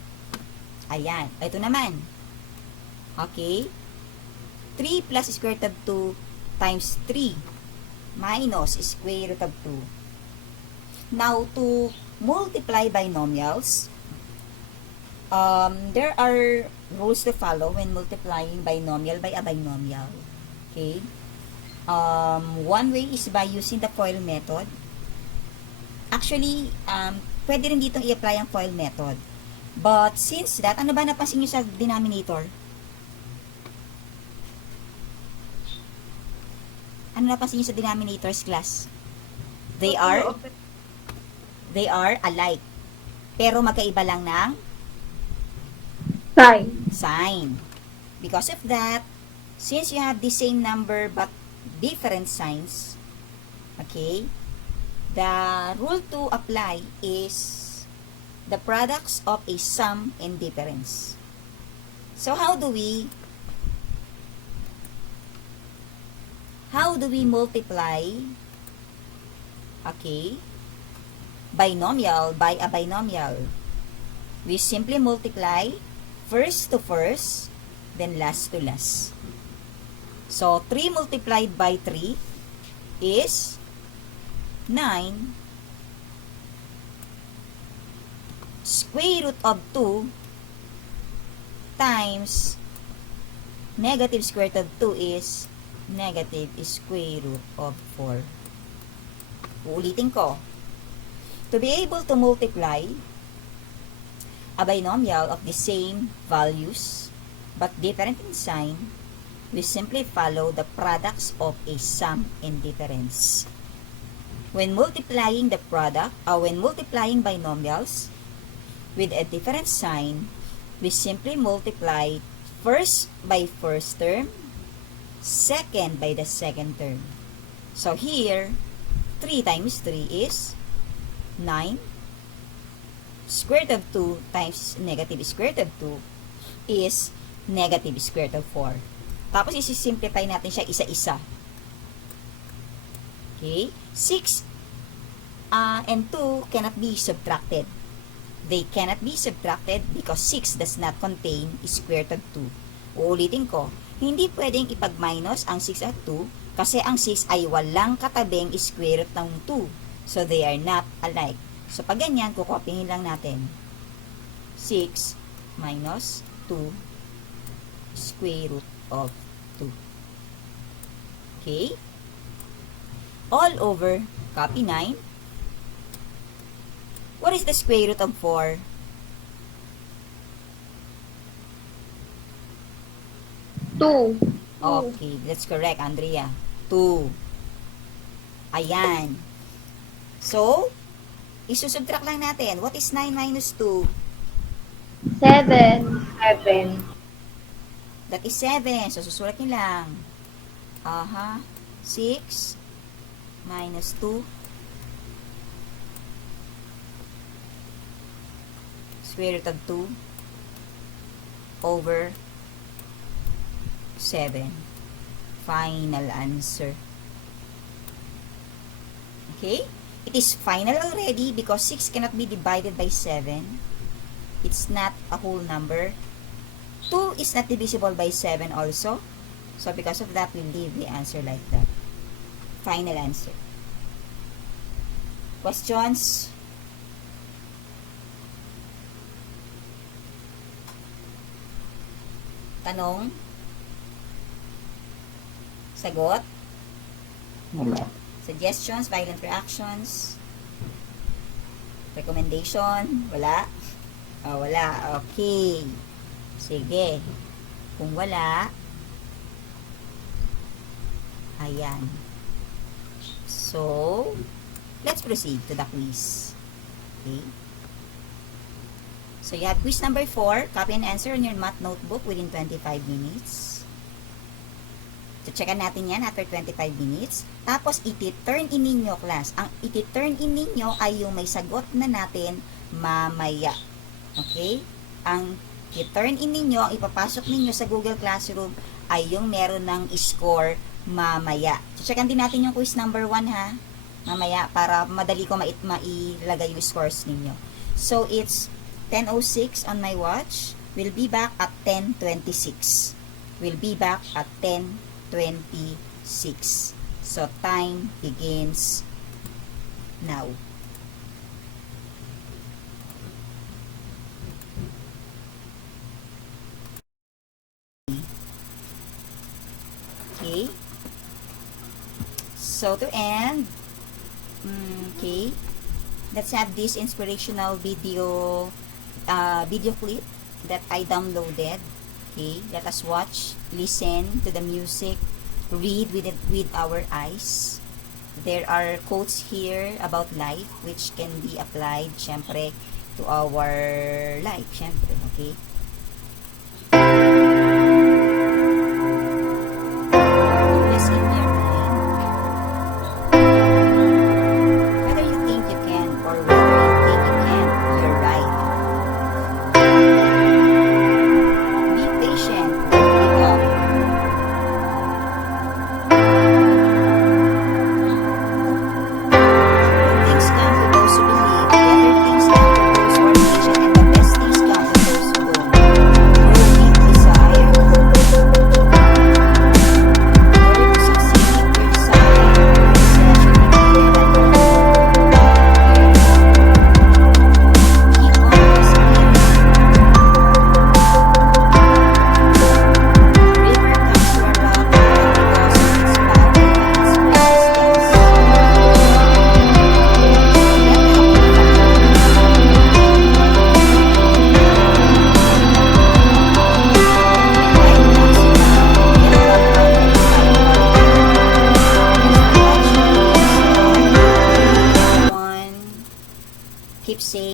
Ayan. Ito naman. Okay? 3 plus square root of 2 times 3 minus square root of 2. Now, to multiply binomials, there are rules to follow when multiplying binomial by a binomial. Okay? One way is by using the FOIL method. Actually, pwede rin dito i-apply ang FOIL method. But since that, ano ba napansin nyo sa denominator? Ano napansin nyo sa denominators, class? They are alike. Pero magkaiba lang ng sign. Because of that, since you have the same number but different signs, okay, the rule to apply is the products of a sum and difference. So, how do we How do we multiply, okay, binomial by a binomial? We simply multiply first to first, then last to last. So, 3 multiplied by 3 is 9. Square root of 2 times negative square root of 2 is negative square root of 4. Uulitin ko. To be able to multiply a binomial of the same values but different in sign, we simply follow the products of a sum and difference. When multiplying the product, or when multiplying binomials with a different sign, we simply multiply first by first term, second by the second term. So here, 3 times 3 is 9. Square root of 2 times negative square root of 2 is negative square root of 4. Tapos isi-simplify natin siya isa-isa. Okay? 6 and 2 cannot be subtracted. They cannot be subtracted because 6 does not contain square root of 2. Uulitin ko, hindi pwedeng ipag-minus ang 6 at 2 kasi ang 6 ay walang katabing square root ng 2. So, they are not alike. So, pag ganyan, kukopyahin lang natin. 6 minus 2 square root of 2. Okay? All over, copy 9. What is the square root of 4? 2. Okay, that's correct, Andrea. 2. Ayan. So, isusubtract lang natin. What is 9 minus 2? 7. 7. That is 7. So, susulat nyo lang. 6 minus 2 square root of 2 over 7. Final answer. Okay? It is final already because 6 cannot be divided by 7. It's not a whole number. 2 is not divisible by 7 also. So, because of that, we'll leave the answer like that. Final answer. Questions? Tanong? Sagot? Wala. Suggestions? Violent reactions? Recommendation? Wala? Wala. Okay. Sige. Kung wala, ayan. So, let's proceed to the quiz. Okay. So, you have quiz number 4. Copy and answer on your math notebook within 25 minutes. So, checkan natin yan after 25 minutes. Tapos, iti-turn in ninyo, class. Ang iti-turn in ninyo ay yung may sagot na natin mamaya. Okay? Ang i-turn in ninyo, ang ipapasok ninyo sa Google Classroom ay yung meron ng score mamaya. So, checkan din natin yung quiz number 1 ha. Mamaya, para madali ko mailagay yung scores ninyo. So, it's 10:06 on my watch. We'll be back at 10:26. We'll be back at 10:26. So, time begins now. Okay. So, to end, okay, let's have this inspirational video clip that I downloaded. Okay, let us watch, listen to the music, read with our eyes. There are quotes here about life which can be applied, syempre, to our life, syempre, okay?